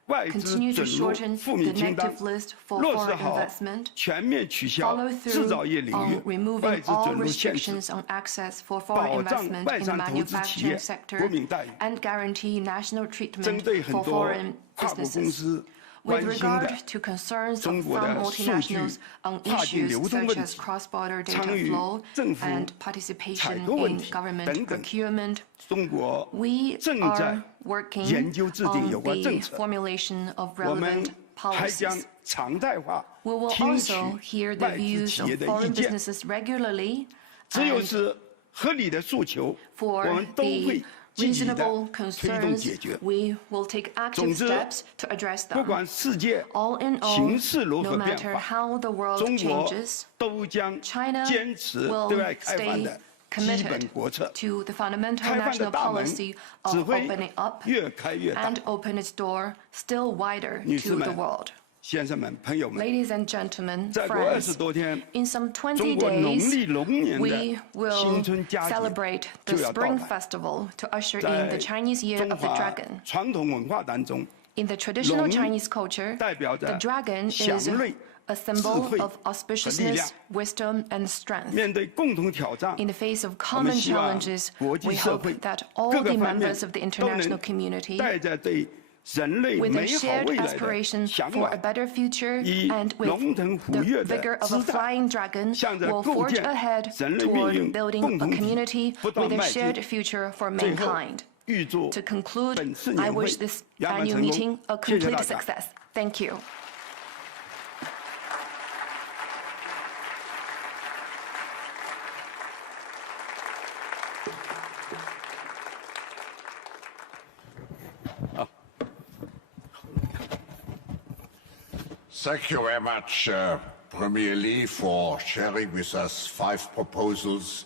外资 continue to 准入 shorten 负 the 面清单 negative，list for 落实 foreign 好 investment, 全面取消 follow 制 through 造业领 on 域外 removing 资 all 准入限制， restrictions on access for 保 foreign 障 investment 外 in the 商投资企业 manufacturing sector 国民待遇， and guarantee national 针 treatment 对很 for 多 foreign 跨国公 businesses. 司 With 关心的 regard to concerns 中 from 国的数据 multinationals on 跨境 issues 流动 such 问 as 题、 cross-border 参 data 与 flow 政府 and 采 participation 购问 in 题 government 等等， procurement, 中国 we 正在 are working 研究制定有 on 关政 the 策。 formulation of 我们 relevant 还将 policies. 常态化 We will 听取 also hear the 外资 views 企 of 业的意 foreign 见， businesses regularly, 只有 and 是合理的诉求，我 for 们都 the 会积极的 reasonable 推动 concerns, 解决。 we will take active 总之， steps to address 不 them. 管世界 All in all, 形势如 no 何变 matter 化， how the world 中国 changes, 都将 China 坚持 will 对外开放 stay 的基本 committed 国策。 to the fundamental 开放的 national 大门 policy 只 of 会 opening up 越开越大 and。open its door still wider 女士 to the 们 world. 先生们、朋友们， Ladies and gentlemen, 再过 friends, 20多天， in some 20中国农 days, 历龙年 we 的 will 新春佳节 celebrate the 就要到 Spring 来。 Festival to usher in 在 the Chinese Year 中 of the 华 Dragon. 传统文化当中， In the traditional 龙 Chinese culture, 代表 the 着 dragon 祥 is 瑞、 a 智 symbol 慧 of 和力量。 auspiciousness, wisdom, and strength. 面对共同挑战， In the face of 我们 common 希望 challenges, 国际 we 社 hope 会 that all 各 the 个方面 members of the 都 international 能 community, 带着对人类 with 美 a 好 shared 未来的 aspiration 向 for 往 a，better future 以 and with 龙腾虎 the 跃的 vigor of a 姿态， flying dragon, 向着 will 构 forge 建 ahead 人类命 toward 运 building 共 a 同体 community 不断 with a 迈进。 shared future for 最后， mankind. 预祝 To conclude, 本次 I 年会 wish this 圆满 annual 成 meeting 功。 a 谢谢 complete 大家。 success. Thank you. Thank you very much, Premier Li, for sharing with us 5 proposals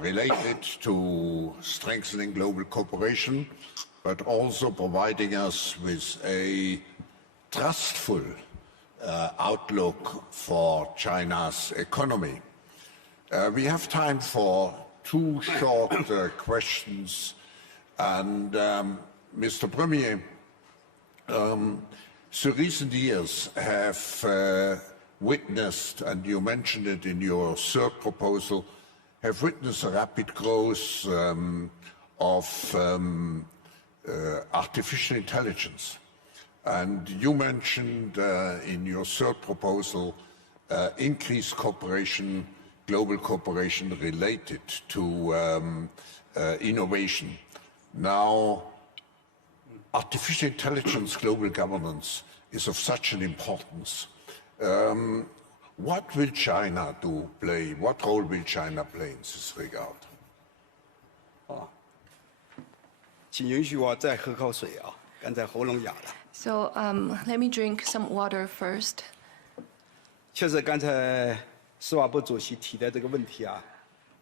related to strengthening global cooperation, but also providing us with a trustful outlook for China's economy. We have time for 2 short questions. And Mr. Premier, the recent years have witnessed, and you mentioned it in your 3rd proposal, have witnessed a rapid growth of artificial intelligence. And you mentioned in your 3rd proposal increased cooperation, global cooperation related to innovation. Now, artificial intelligence global governance is of such an importance. What will China play? What role will China play in this regard? 请允许我再喝口水啊，刚才喉咙哑了。 So let me drink some water first. 确实，刚才施瓦布主席提的这个问题啊，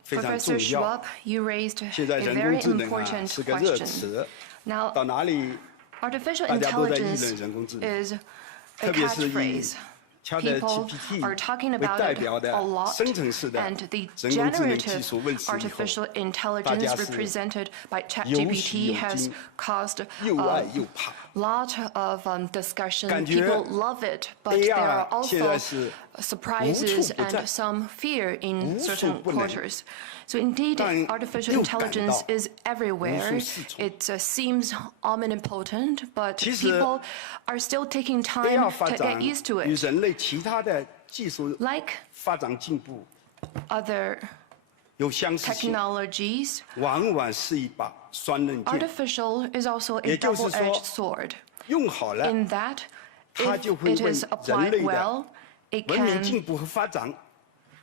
非常 Professor 重要 Schwab,。you raised 现在 a 人 very 工智能啊 important 是个热 question. 词， Now, 到哪里 artificial 大家都在议论 intelligence 人工智能， is a 特别是以 catchphrase. People People are talking GPT 为 about 代 it 表 a 的 lot, 生成式的 and the 人工智能技 generative 术问世以后， artificial 大 intelligence 家是 represented by 有喜 ChatGPT 有 has 惊， caused 又爱 a 又怕。 lot of discussion. 感觉 People love it, but there are AR 现在 also 是 surprises 无处不在， and some fear in 无所 certain 不能， quarters. So indeed, 但 artificial 又感到 intelligence is everywhere. 无所适从。 It seems omnipotent, but 其实 people are still taking time AR 发 to 展 get used to 与 it. 人类其他的技术 Like 发展进步 other 有相似性， technologies, 往往是一把双刃剑。 artificial is also a 也就是说， double-edged sword 用好了， in that 它就会 it 为 is 人 applied 类的 well, it 文明 can 进步和发展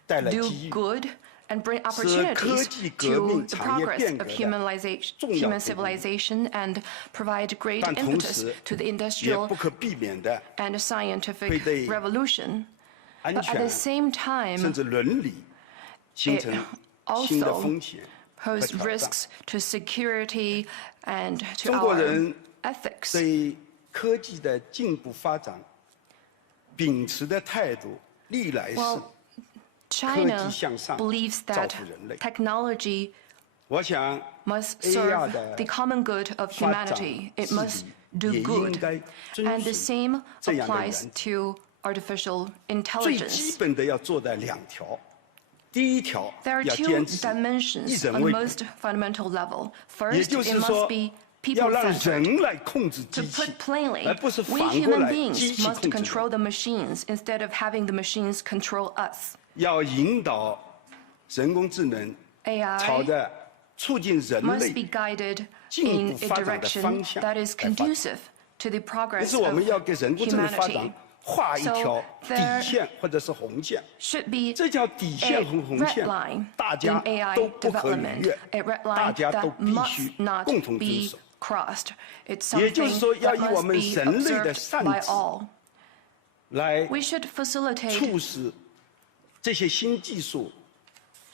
带来 do 机遇， good and bring 是 opportunities 科技革 to 命 the 产业 progress 变 of 革的 human civilization and provide great 但同 impetus 时 to the 也 industrial 不可避免的 and 会 scientific 对 revolution. 安 But at 全 the same 甚 time, 至伦理形 it 成新的 also 风险和 pose 挑战。 risks to security and to 中国 our 人 ethics. 对科技的进步发展秉持的态度，历来是 Well, China 科技向上， believes 造 that 福人类。 technology 我想 must AR serve 的 the common good of 发展 humanity. It 治 must 理 do 也应 good. 该遵 And the 循 same 这样的 applies 原则。 to artificial 最基 intelligence. 本的要做的2条，第一条 There are 要 two 坚持一 dimensions 人 on 为 the 本， most fundamental level. 也 First, 就 it 是说 must be 要让 people-centered. 人来控制 To 机器 put，plainly, 而不是 we 反过 human 来 beings 机器 must 控制 control 人。 the machines instead of having the machines control us. 要引导人工智能 AI 朝着促进人 must 类 be guided 进 in 步 a 发展的 direction 方向 that is 来发展。 conducive to the 也 progress 是我 of 们要给人工智能发展 humanity. 画一条 So 底 there 线或者是红线。 Should be 这条底线 a 和红 red 线 line，大 in 家 AI 都不可逾 development, 越 a red， 大 line 家都 that 必 must 须 not 共同遵 be 守。 crossed. It's 也就 something 是说，要 that 以我 must 们 be 人类的 observed 善 by 知 all. 来 We should facilitate 促使这些新技术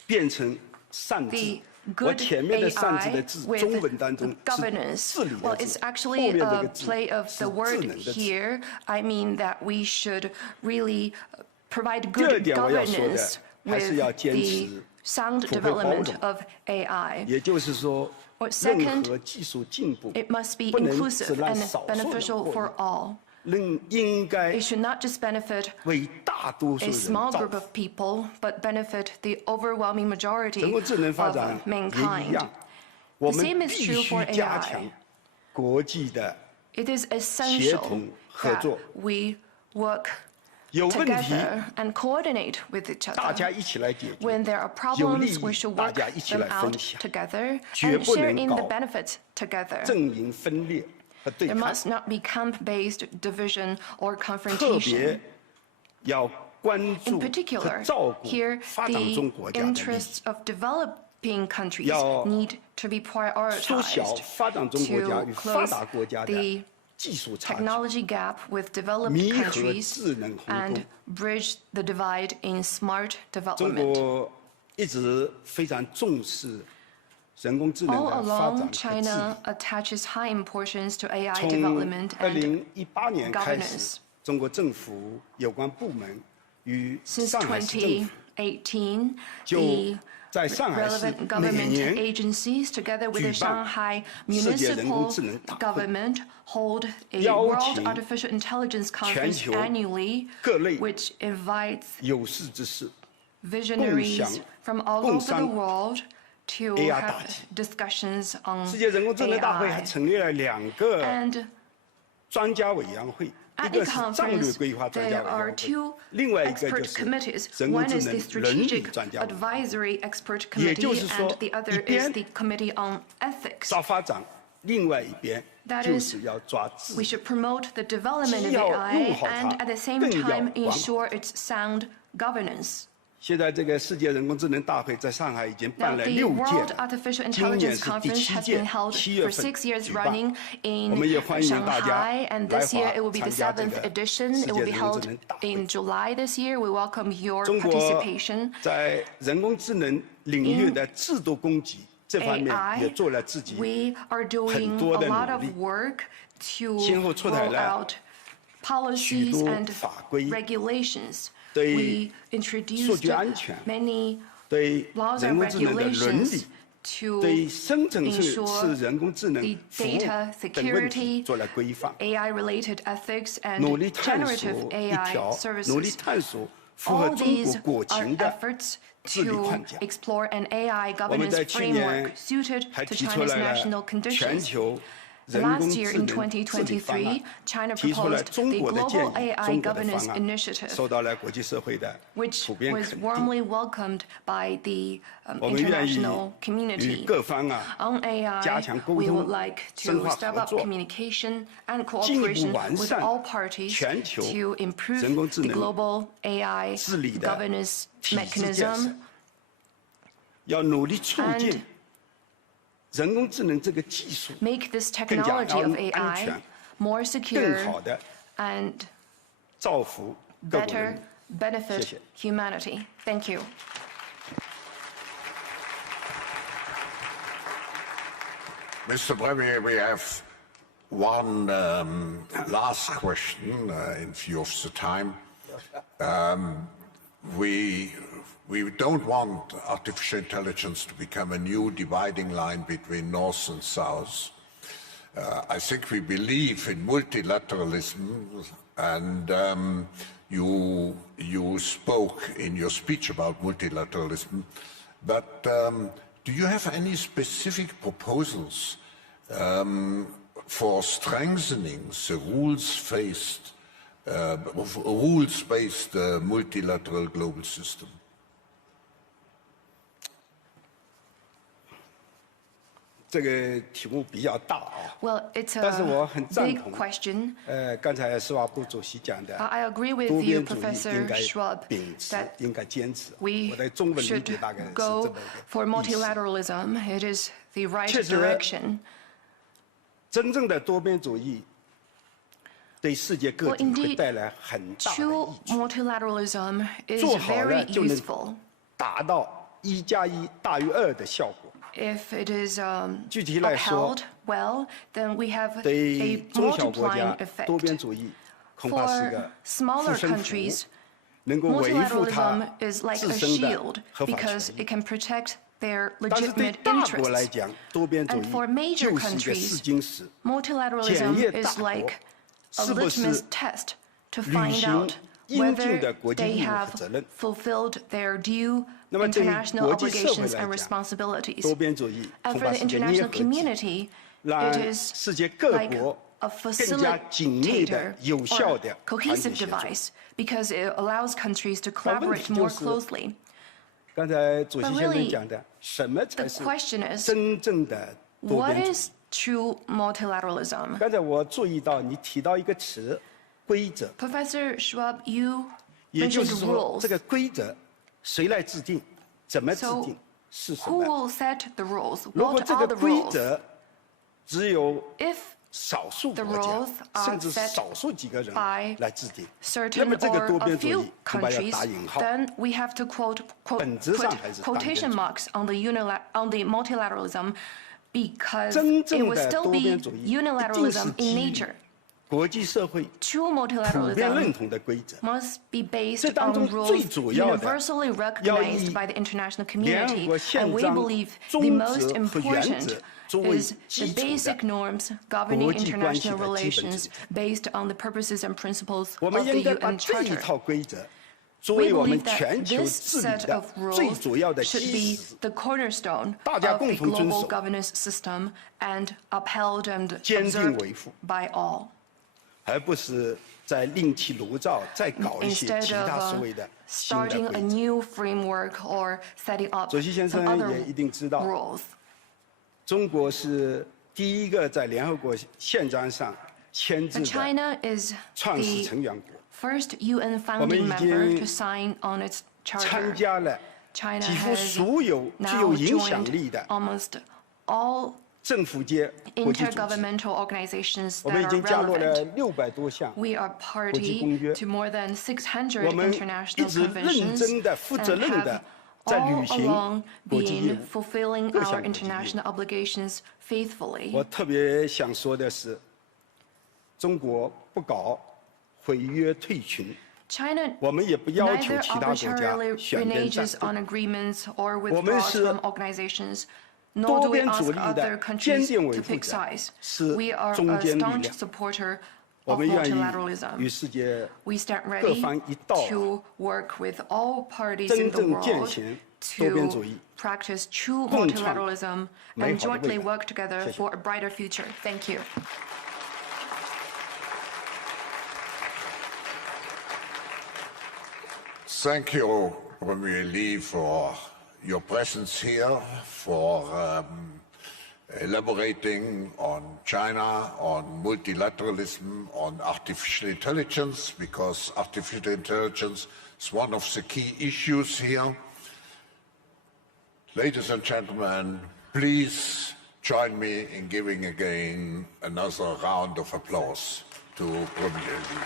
变成善治 the。我 good 前面的善治的 AI 治， with 中文当中 governance. 是治理 Well, 的 it's 治， actually 后面这 a 个治 play of 是 the 智 word 能的治。 here. I mean that we should really provide 第二 good 点我要说的 governance 还是 with 要坚 the 持 sound 普惠包容。 development of AI. 也就是说， Or 任 second, 何技术进步 It must be 不能 inclusive 只让 and 少数人 beneficial 获 for 益， all. 应该 It should not just benefit 为大多数 a 人 small 造 group 福。 of people, but benefit the overwhelming 人 majority 工智能发 of 展也一 mankind. 样，我 The 们 same is 必 true 须 for 加 AI. 强国际的 It is 协 essential 同合 that 作， we work 有问题 together and coordinate with each 大 other. 家一起来解决， When there are 有利 problems, we 益 should 大 work 家一起 them 来 out 分享， together 绝 and 不 share 能 in the 搞 benefits together. 阵营分裂和对 There 抗， must not be camp-based division or 特 confrontation. 别要关 In 注和 particular, 照顾 here 发展中 the 国家的利益， interests of developing countries 要 need to be 缩小 prioritized 发展中国家 to 与发 close 达国家 the 的技术差距， technology gap with developed 弥合 countries 智能鸿沟 and。bridge the divide in smart 中 development. 国一直非常重视人工智能 All 的发 along, 展和治 China 理。 attaches high importance to AI 从 development and 2018年开 governance. 始，中国政府有关部门与 Since 上海市政府2018, 就 the 在上海市 relevant 每 government 年 agencies, together with the 举办 Shanghai 世界人工 Municipal 智能大会， Government, hold a 邀 World 请 Artificial Intelligence 全 Conference 球 annually, 各类 which invites 有识之士 visionaries 共享 from all 共 over the 商 world to AI 大 have 计。 discussions on 世界人工智能大会还 AI. 成立了2个 And 专家委员会，一 at 个 the 是战略 conference, 规划专家 there 委 are 员会 two，另外一个就 expert 是 committees. 人工 One 智 is the 能伦理 Strategic 专家委员会。 Advisory Expert 也 Committee, 就是说， and the other 一边 is the Committee on Ethics. 抓发展，另外一边 That 就 is, 是要抓治 We 理。 should promote the development of 既要 AI 用好它， and at the same 更要 time 管好。 ensure its sound governance. 现在这个世界人工智能大会在上海已经 Now, 办了 the 6 World 届 Artificial 今年 Intelligence 是第 Conference 7 has 届 been held ，7月 for 份 6 years 举办。 running in 我们也欢迎大家 Shanghai, and 来 this year 华 it will be the 参加这 7th 个 edition. 世 It 界 will be 人工 held 智能大会。 in July this year. We welcome your 中国 participation. 在人工智能领域的制度供给这方面 AI, 也做了自己 we are doing 很多 a 的 lot 努 of 力。 work to 先后出台 roll 了 out policies 许多 and 法规， regulations. 对 We 数 introduced 据安全， many 对 laws 人 and 工智能的伦 regulations 理， to 对生成式 ensure 人工智能 the 服务 data 等问题 security, 做了规范， AI-related ethics, and 努力探 generative 索一 AI 条，努力 services. 探索符合 All 中 these 国国 are 情的 efforts 治理 to 框架。 explore an AI 我们 governance 在去 framework 年 suited 还 to 提出 China's 来 national 了全 conditions. 球 Last year, in 2023, China proposed the Global AI Governance Initiative, which was warmly welcomed by the international community. On AI, we would like to step up communication and cooperation with all parties to improve the global AI governance mechanism and make this technology of AI more secure and better benefit humanity. Thank you. Mr. Brende, we have one last question in view of the time. We don't want artificial intelligence to become a new dividing line between North and South. I think we believe in multilateralism, and you spoke in your speech about multilateralism. But do you have any specific proposals for strengthening the rules-based multilateral global system? Well, it's a big question. I agree with you, Professor Schwab, that we should go for multilateralism. It is the right direction. Well, indeed, true multilateralism is very useful if it is upheld well. Then we have a multiplying effect. For smaller countries, multilateralism is like a shield because it can protect their legitimate interests. And for major countries, multilateralism is like a litmus test to find out whether they have fulfilled their due international obligations and responsibilities. And for the international community, it is like a facilitator or cohesive device because it allows countries to collaborate more closely. But really, the question is, what is true multilateralism? Professor Schwab, you mentioned rules. So, who will set the rules? What are the rules? If the rules are set by certain or a few countries, then we have to put quotation marks on the multilateralism because it will still be unilateralism in nature. True multilateralism must be based on rules universally recognized by the international community, and we believe the most important is the basic norms governing international relations based on the purposes and principles of the UN Charter. We believe that this set of rules should be the cornerstone of the global governance system and upheld and observed by all. Instead of starting a new framework or setting up some other rules. China is the first UN founding member to sign on its charter. China has now joined almost all intergovernmental organizations that are relevant. We are party to more than 600 international conventions and have all along been fulfilling our international obligations faithfully. China neither arbitrarily reneges on agreements or withdraws from organizations, nor do we ask other countries to pick sides. We are a staunch supporter of multilateralism. We stand ready to work with all parties in the world to practice true multilateralism and jointly work together for a brighter future. Thank you. Thank you, Premier Li, for your presence here, for elaborating on China, on multilateralism, on artificial intelligence, because artificial intelligence is one of the key issues here. Ladies and gentlemen, please join me in giving again another round of applause to Premier Li.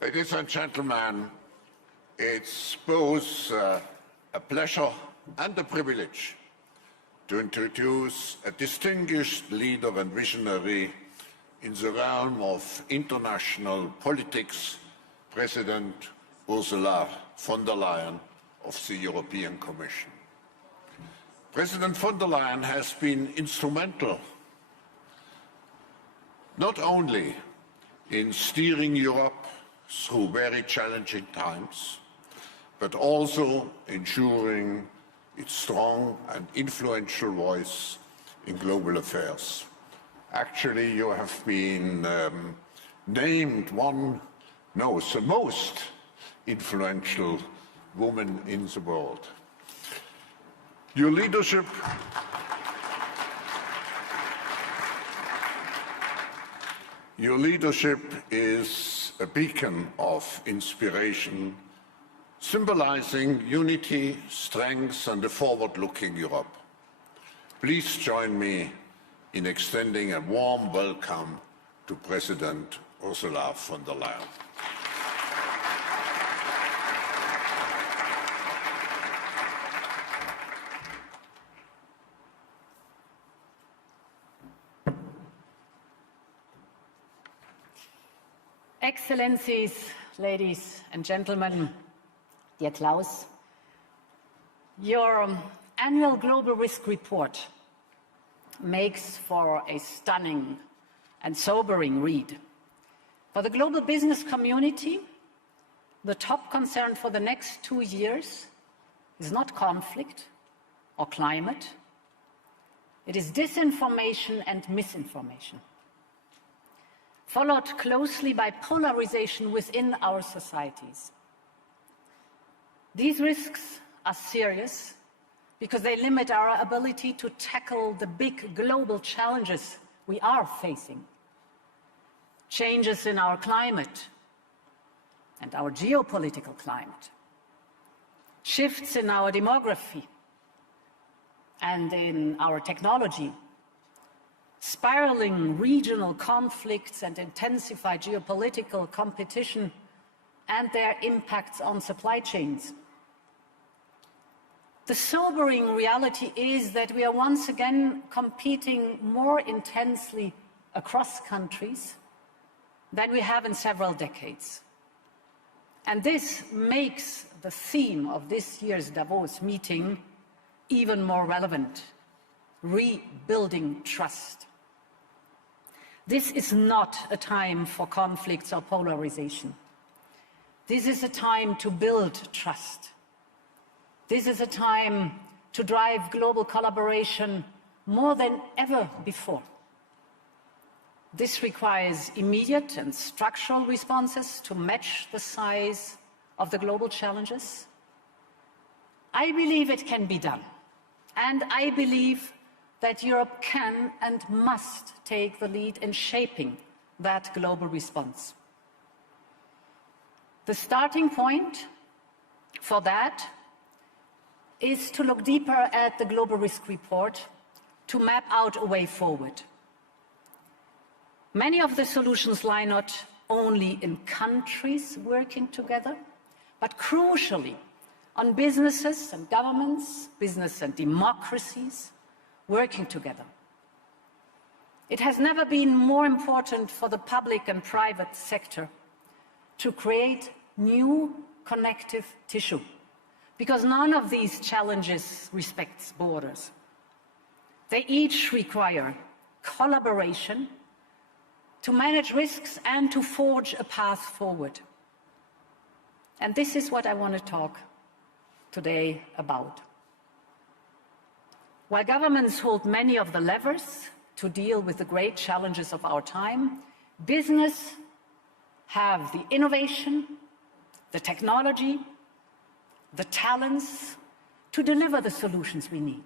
Ladies and gentlemen, it's both a pleasure and a privilege to introduce a distinguished leader and visionary in the realm of international politics, President Ursula von der Leyen of the European Commission. President von der Leyen has been instrumental not only in steering Europe through very challenging times, but also ensuring its strong and influential voice in global affairs. Actually, you have been named the most influential woman in the world. Your leadership is a beacon of inspiration, symbolizing unity, strength, and a forward-looking Europe. Please join me in extending a warm welcome to President Ursula von der Leyen. Excellencies, ladies and gentlemen, dear Klaus, your annual global risk report makes for a stunning and sobering read. For the global business community, the top concern for the next 2 years is not conflict or climate, it is disinformation and misinformation, followed closely by polarization within our societies. These risks are serious because they limit our ability to tackle the big global challenges we are facing. Changes in our climate and our geopolitical climate, shifts in our demography and in our technology, spiraling regional conflicts and intensified geopolitical competition and their impacts on supply chains. The sobering reality is that we are once again competing more intensely across countries than we have in several decades. And this makes the theme of this year's Davos meeting even more relevant: rebuilding trust. This is not a time for conflicts or polarization. This is a time to build trust. This is a time to drive global collaboration more than ever before. This requires immediate and structural responses to match the size of the global challenges. I believe it can be done, and I believe that Europe can and must take the lead in shaping that global response. The starting point for that is to look deeper at the Global Risk Report to map out a way forward. Many of the solutions lie not only in countries working together, but crucially on businesses and governments, business and democracies working together. It has never been more important for the public and private sector to create new connective tissue, because none of these challenges respects borders. They each require collaboration to manage risks and to forge a path forward. And this is what I want to talk today about. While governments hold many of the levers to deal with the great challenges of our time, business have the innovation, the technology, the talents to deliver the solutions we need,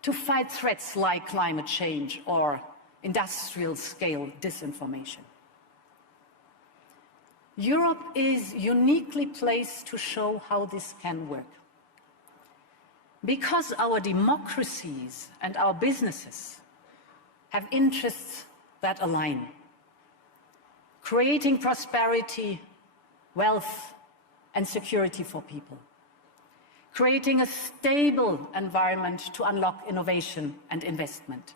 to fight threats like climate change or industrial-scale disinformation. Europe is uniquely placed to show how this can work. Because our democracies and our businesses have interests that align, creating prosperity, wealth, and security for people, creating a stable environment to unlock innovation and investment,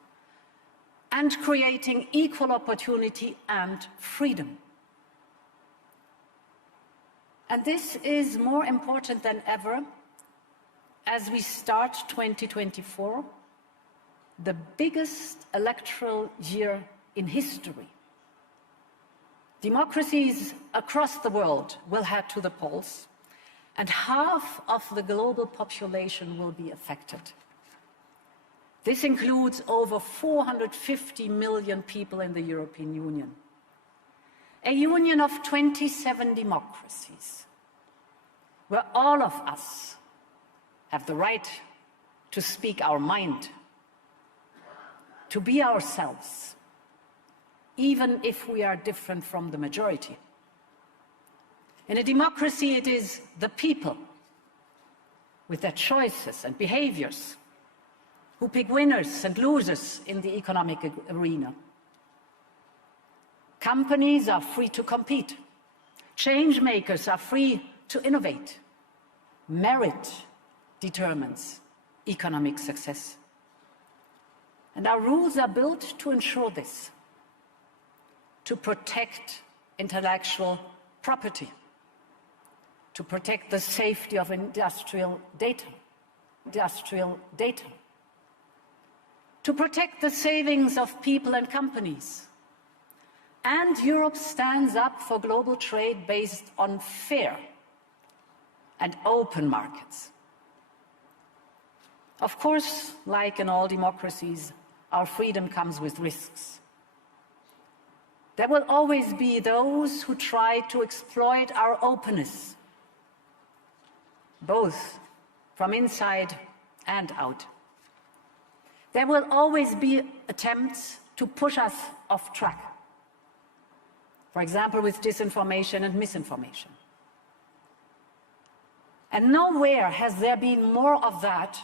and creating equal opportunity and freedom. And this is more important than ever as we start 2024, the biggest electoral year in history. Democracies across the world will head to the polls, and half of the global population will be affected. This includes over 450 million people in the European Union, a union of 27 democracies, where all of us have the right to speak our mind, to be ourselves, even if we are different from the majority. In a democracy, it is the people, with their choices and behaviors, who pick winners and losers in the economic arena. Companies are free to compete. Change makers are free to innovate. Merit determines economic success. And our rules are built to ensure this, to protect intellectual property, to protect the safety of industrial data, to protect the savings of people and companies. And Europe stands up for global trade based on fair and open markets. Of course, like in all democracies, our freedom comes with risks. There will always be those who try to exploit our openness, both from inside and out. There will always be attempts to push us off track, for example, with disinformation and misinformation. And nowhere has there been more of that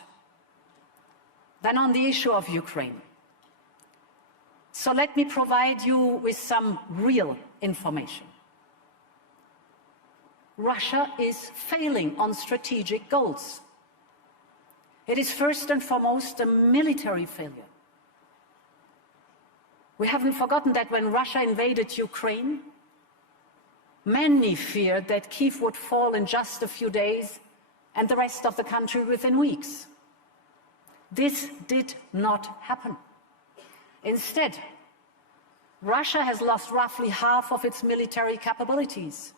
than on the issue of Ukraine. So let me provide you with some real information. Russia is failing on strategic goals. It is first and foremost a military failure. We haven't forgotten that when Russia invaded Ukraine, many feared that Kyiv would fall in just a few days and the rest of the country within weeks. This did not happen. Instead, Russia has lost roughly half of its military capabilities.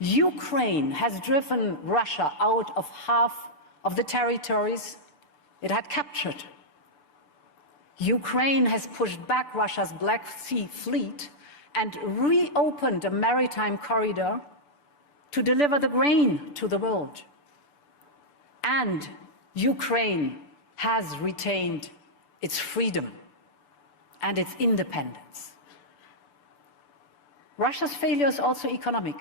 Ukraine has driven Russia out of half of the territories it had captured. Ukraine has pushed back Russia's Black Sea fleet and reopened a maritime corridor to deliver the grain to the world. And Ukraine has retained its freedom and its independence. Russia's failure is also economic.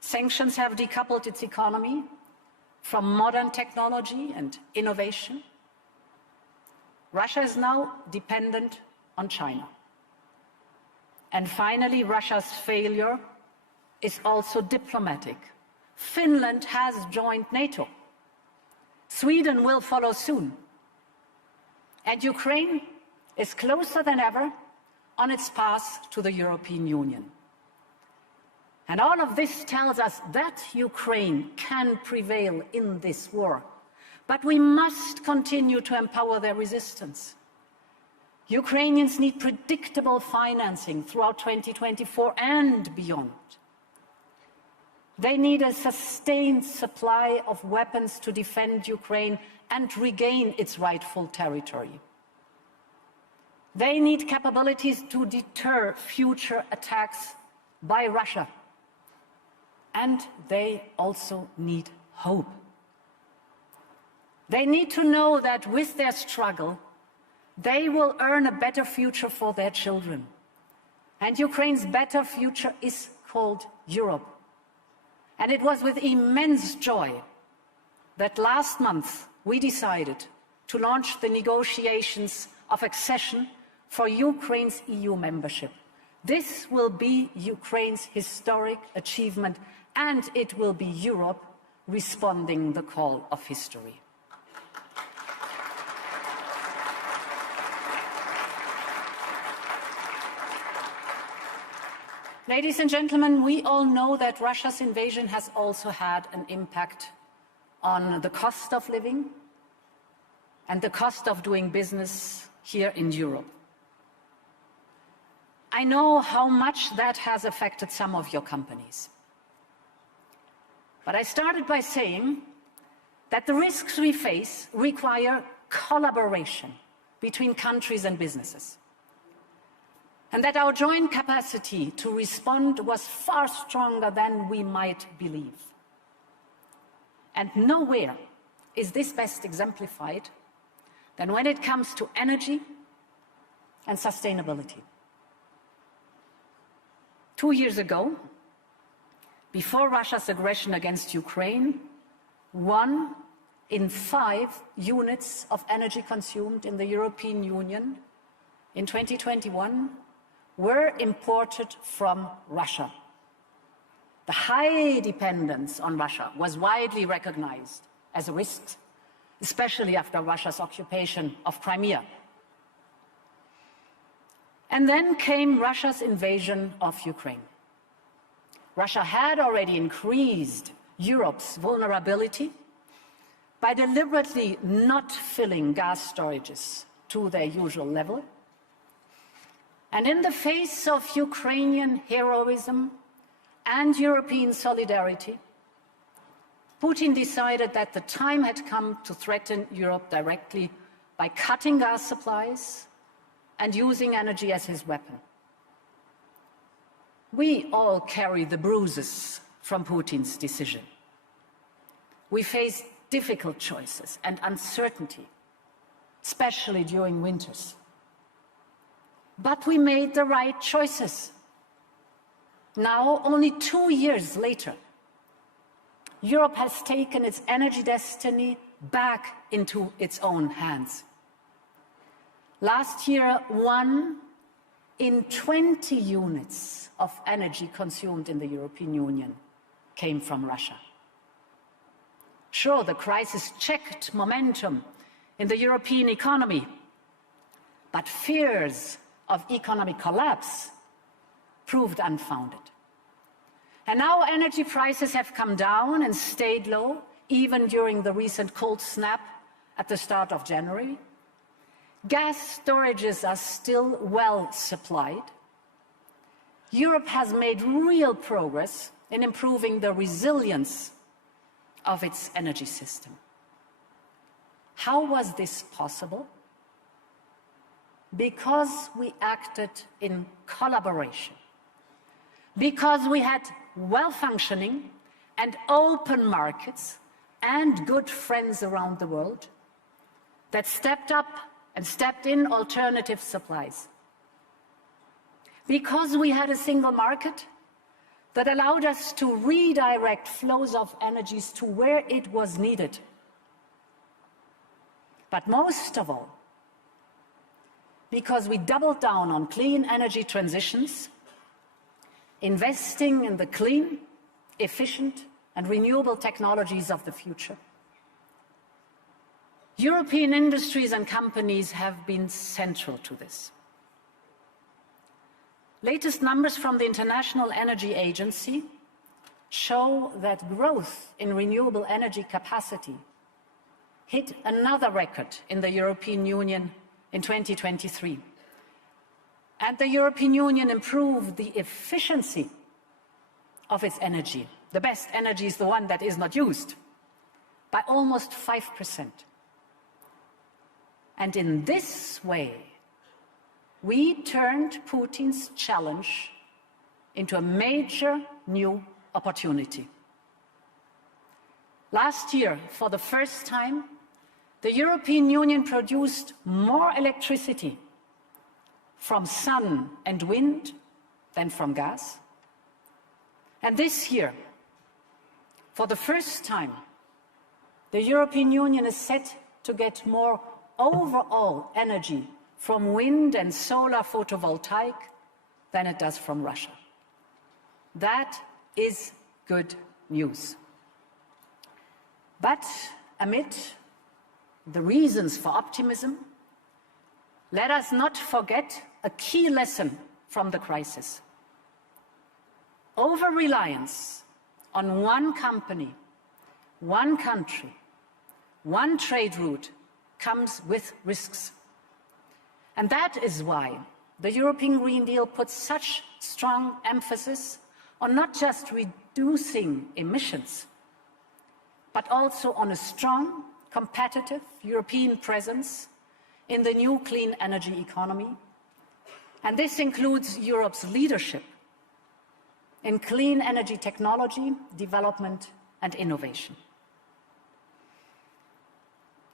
Sanctions have decoupled its economy from modern technology and innovation. Russia is now dependent on China. And finally, Russia's failure is also diplomatic. Finland has joined NATO. Sweden will follow soon. And Ukraine is closer than ever on its path to the European Union. And all of this tells us that Ukraine can prevail in this war. But we must continue to empower their resistance. Ukrainians need predictable financing throughout 2024 and beyond. They need a sustained supply of weapons to defend Ukraine and regain its rightful territory. They need capabilities to deter future attacks by Russia. And they also need hope. They need to know that with their struggle, they will earn a better future for their children. And Ukraine's better future is called Europe. And it was with immense joy that last month we decided to launch the negotiations of accession for Ukraine's EU membership. This will be Ukraine's historic achievement, and it will be Europe responding the call of history. Ladies and gentlemen, we all know that Russia's invasion has also had an impact on the cost of living and the cost of doing business here in Europe. I know how much that has affected some of your companies. But I started by saying that the risks we face require collaboration between countries and businesses, and that our joint capacity to respond was far stronger than we might believe. And nowhere is this best exemplified than when it comes to energy and sustainability. 2 years ago, before Russia's aggression against Ukraine, 1 in 5 units of energy consumed in the European Union in 2021 were imported from Russia. The high dependence on Russia was widely recognized as a risk, especially after Russia's occupation of Crimea. And then came Russia's invasion of Ukraine. Russia had already increased Europe's vulnerability by deliberately not filling gas storages to their usual level. And in the face of Ukrainian heroism and European solidarity, Putin decided that the time had come to threaten Europe directly by cutting gas supplies and using energy as his weapon. We all carry the bruises from Putin's decision. We face difficult choices and uncertainty, especially during winters. But we made the right choices. Now, only 2 years later, Europe has taken its energy destiny back into its own hands. Last year, 1 in 20 units of energy consumed in the European Union came from Russia. Sure, the crisis checked momentum in the European economy, but fears of economic collapse proved unfounded. And now energy prices have come down and stayed low, even during the recent cold snap at the start of January. Gas storages are still well supplied. Europe has made real progress in improving the resilience of its energy system. How was this possible? Because we acted in collaboration. Because we had well-functioning and open markets and good friends around the world that stepped up and stepped in alternative supplies. Because we had a single market that allowed us to redirect flows of energies to where it was needed. But most of all, because we doubled down on clean energy transitions, investing in the clean, efficient, and renewable technologies of the future. European industries and companies have been central to this. Latest numbers from the International Energy Agency show that growth in renewable energy capacity hit another record in the European Union in 2023. And the European Union improved the efficiency of its energy. The best energy is the one that is not used, by almost 5%. And in this way, we turned Putin's challenge into a major new opportunity. Last year, for the first time, the European Union produced more electricity from sun and wind than from gas. And this year, for the first time, the European Union is set to get more overall energy from wind and solar photovoltaic than it does from Russia. That is good news. But amid the reasons for optimism, let us not forget a key lesson from the crisis. Over-reliance on one company, one country, one trade route comes with risks. And that is why the European Green Deal puts such strong emphasis on not just reducing emissions, but also on a strong, competitive European presence in the new clean energy economy. And this includes Europe's leadership in clean energy technology, development, and innovation.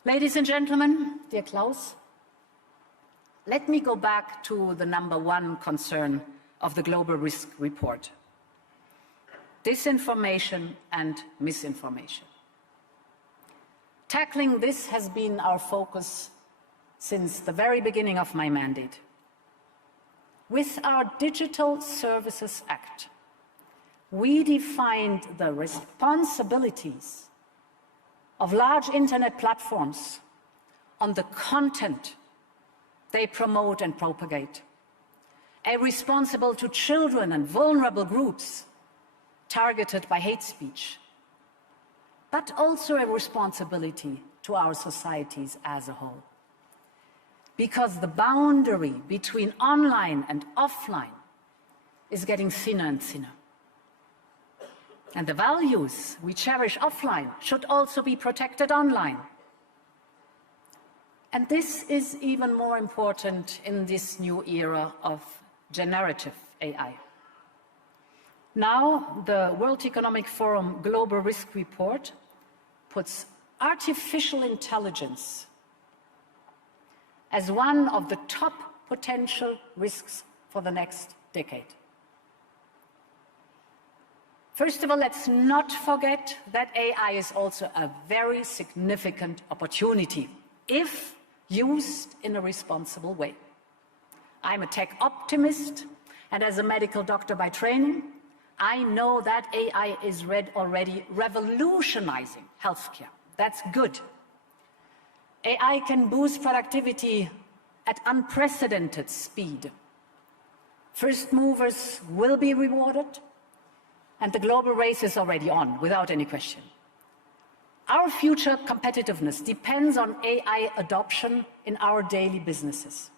Ladies and gentlemen, dear Klaus, let me go back to the number one concern of the Global Risk Report: disinformation and misinformation. Tackling this has been our focus since the very beginning of my mandate. With our Digital Services Act, we defined the responsibilities of large internet platforms on the content they promote and propagate, a responsible to children and vulnerable groups targeted by hate speech, but also a responsibility to our societies as a whole. Because the boundary between online and offline is getting thinner and thinner. And the values we cherish offline should also be protected online. And this is even more important in this new era of generative AI. Now, the World Economic Forum Global Risk Report puts artificial intelligence as one of the top potential risks for the next decade. First of all, let's not forget that AI is also a very significant opportunity if used in a responsible way. I'm a tech optimist, and as a medical doctor by training, I know that AI is already revolutionizing healthcare. That's good. AI can boost productivity at unprecedented speed. First movers will be rewarded, and the global race is already on, without any question. Our future competitiveness depends on AI adoption in our daily businesses.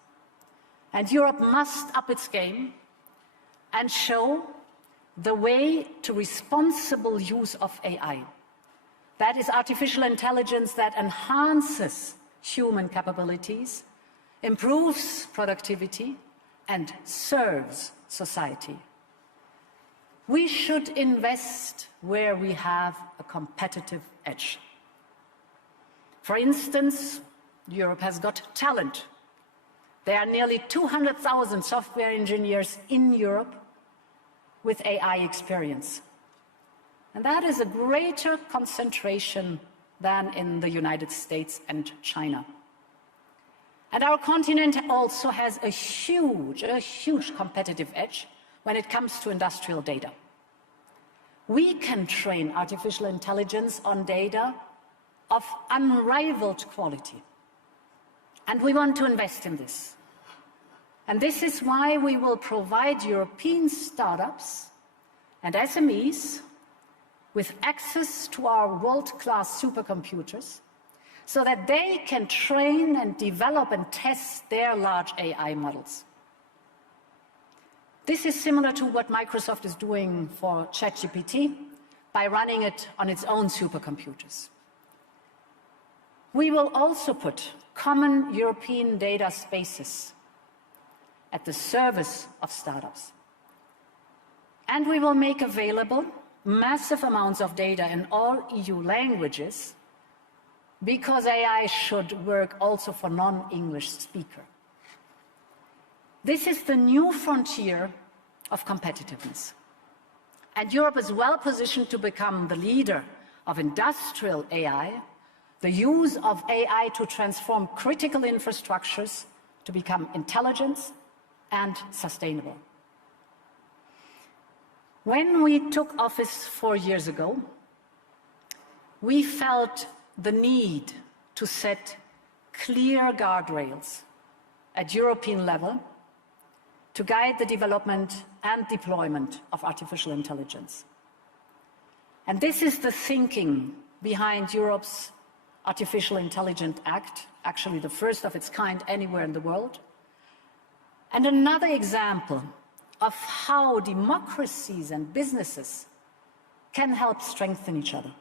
And Europe must up its game and show the way to responsible use of AI. That is artificial intelligence that enhances human capabilities, improves productivity, and serves society. We should invest where we have a competitive edge. For instance, Europe has got talent. There are nearly 200,000 software engineers in Europe with AI experience. And that is a greater concentration than in the United States and China. And our continent also has a huge competitive edge when it comes to industrial data. We can train artificial intelligence on data of unrivaled quality. And we want to invest in this. And this is why we will provide European startups and SMEs with access to our world-class supercomputers so that they can train and develop and test their large AI models. This is similar to what Microsoft is doing for ChatGPT by running it on its own supercomputers. We will also put common European data spaces at the service of startups. And we will make available massive amounts of data in all EU languages because AI should work also for non-English speakers. This is the new frontier of competitiveness. And Europe is well positioned to become the leader of industrial AI, the use of AI to transform critical infrastructures to become intelligent and sustainable. When we took office 4 years ago, we felt the need to set clear guardrails at European level to guide the development and deployment of artificial intelligence. And this is the thinking behind Europe's Artificial Intelligence Act, actually the first of its kind anywhere in the world, and another example of how democracies and businesses can help strengthen each other.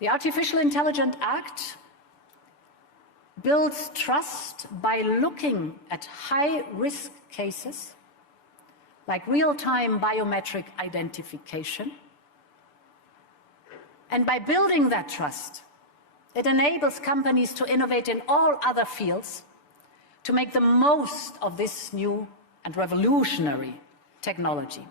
The Artificial Intelligence Act builds trust by looking at high-risk cases like real-time biometric identification. And by building that trust, it enables companies to innovate in all other fields to make the most of this new and revolutionary technology.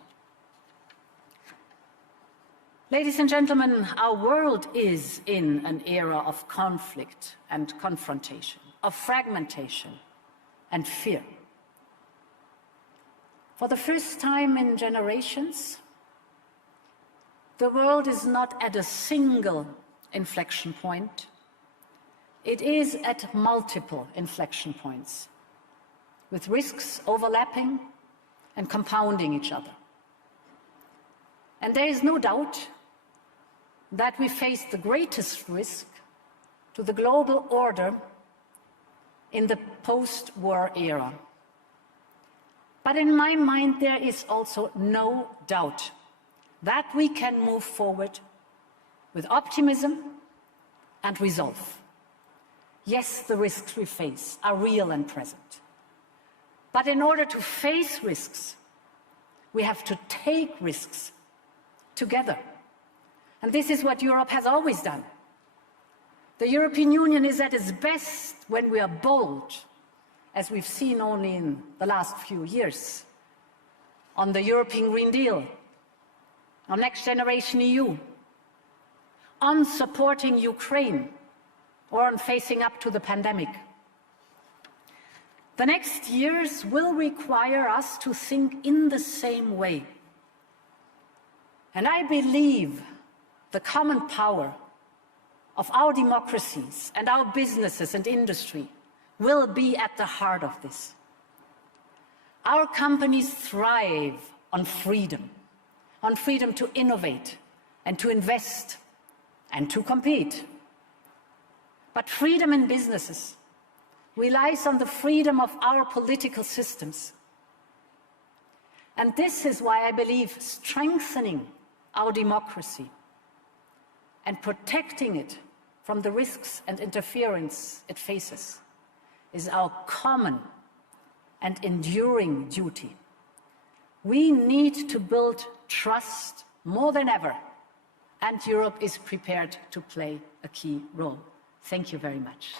Ladies and gentlemen, our world is in an era of conflict and confrontation, of fragmentation and fear. For the first time in generations, the world is not at a single inflection point. It is at multiple inflection points, with risks overlapping and compounding each other. And there is no doubt that we face the greatest risk to the global order in the post-war era. But in my mind, there is also no doubt that we can move forward with optimism and resolve. Yes, the risks we face are real and present. But in order to face risks, we have to take risks together. And this is what Europe has always done. The European Union is at its best when we are bold, as we've seen only in the last few years, on the European Green Deal, on Next Generation EU, on supporting Ukraine, or on facing up to the pandemic. The next years will require us to think in the same way. And I believe the common power of our democracies and our businesses and industry will be at the heart of this. Our companies thrive on freedom to innovate and to invest and to compete. But freedom in businesses relies on the freedom of our political systems. And this is why I believe strengthening our democracy and protecting it from the risks and interference it faces is our common and enduring duty. We need to build trust more than ever, and Europe is prepared to play a key role. Thank you very much.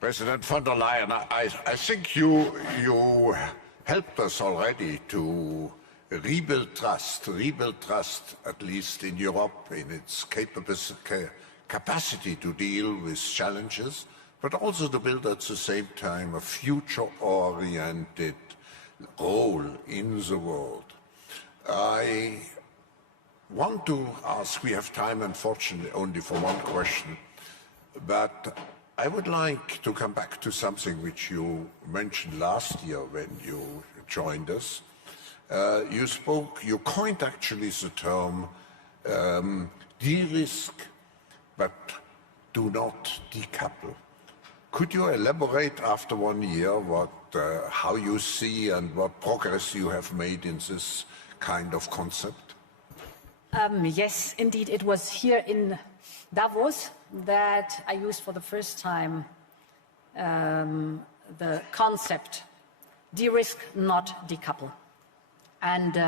President von der Leyen, I think you helped us already to rebuild trust at least in Europe, in its capacity to deal with challenges, but also to build at the same time a future-oriented role in the world. I want to ask, we have time unfortunately only for one question, but I would like to come back to something which you mentioned last year when you joined us. You coined actually the term de-risk, but do not decouple. Could you elaborate after 1 year how you see and what progress you have made in this kind of concept? Yes, indeed, it was here in Davos that I used for the first time the concept de-risk, not decouple. And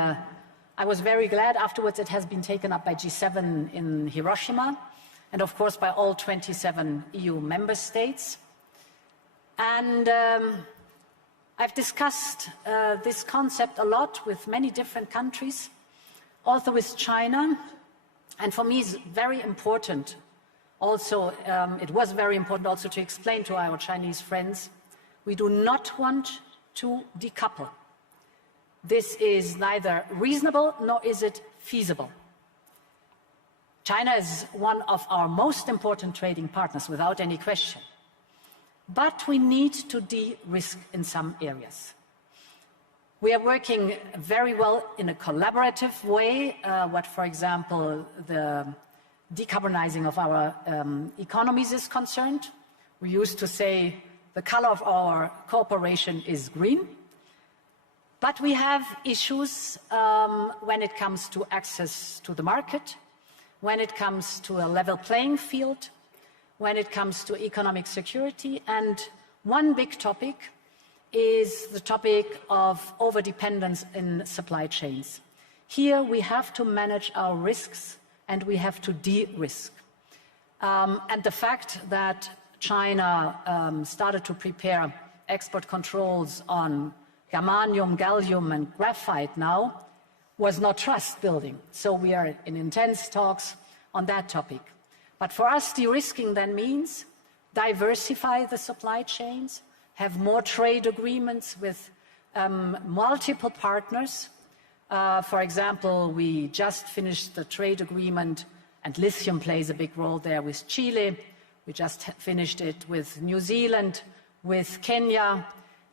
I was very glad afterwards it has been taken up by G7 in Hiroshima, and of course by all 27 EU member states. And I've discussed this concept a lot with many different countries, also with China, and for me it's very important also, it was very important also to explain to our Chinese friends, we do not want to decouple. This is neither reasonable nor is it feasible. China is one of our most important trading partners, without any question. But we need to de-risk in some areas. We are working very well in a collaborative way, for example, the decarbonizing of our economies is concerned. We used to say the color of our cooperation is green. But we have issues when it comes to access to the market, when it comes to a level playing field, when it comes to economic security. And one big topic is the topic of overdependence in supply chains. Here we have to manage our risks and we have to de-risk. And the fact that China started to prepare export controls on germanium, gallium and graphite now was not trust building. So we are in intense talks on that topic. But for us, de-risking then means diversify the supply chains, have more trade agreements with multiple partners. For example, we just finished the trade agreement, and lithium plays a big role there, with Chile. We just finished it with New Zealand, with Kenya.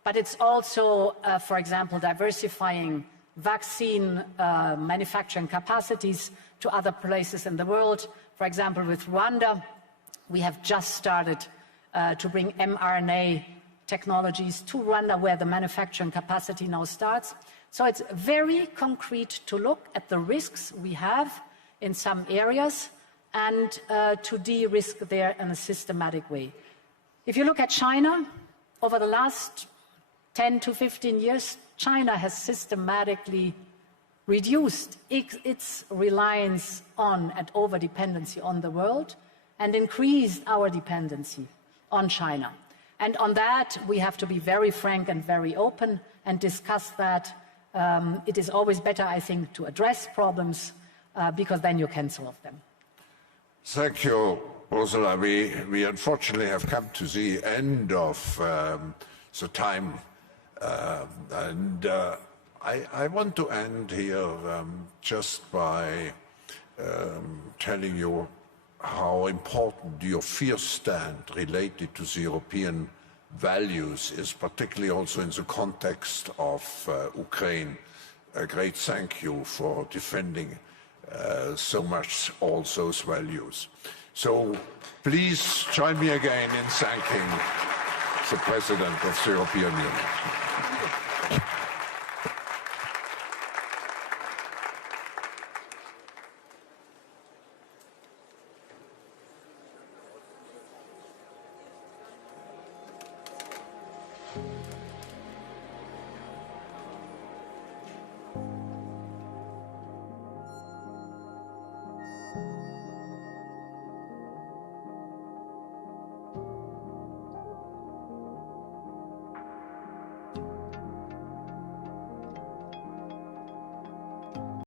But it's also, for example, diversifying vaccine manufacturing capacities to other places in the world. For example, with Rwanda, we have just started to bring mRNA technologies to Rwanda, where the manufacturing capacity now starts. So it's very concrete to look at the risks we have in some areas and to de-risk there in a systematic way. If you look at China, over the last 10 to 15 years, China has systematically reduced its reliance on and over-dependency on the world and increased our dependency on China. And on that, we have to be very frank and very open and discuss that. It is always better, I think, to address problems because then you can solve them. Thank you, Ursula. We unfortunately have come to the end of the time. I want to end here just by telling you how important your fierce stand related to the European values is, particularly also in the context of Ukraine. A great thank you for defending so much all those values. So please join me again in thanking the President of the European Union.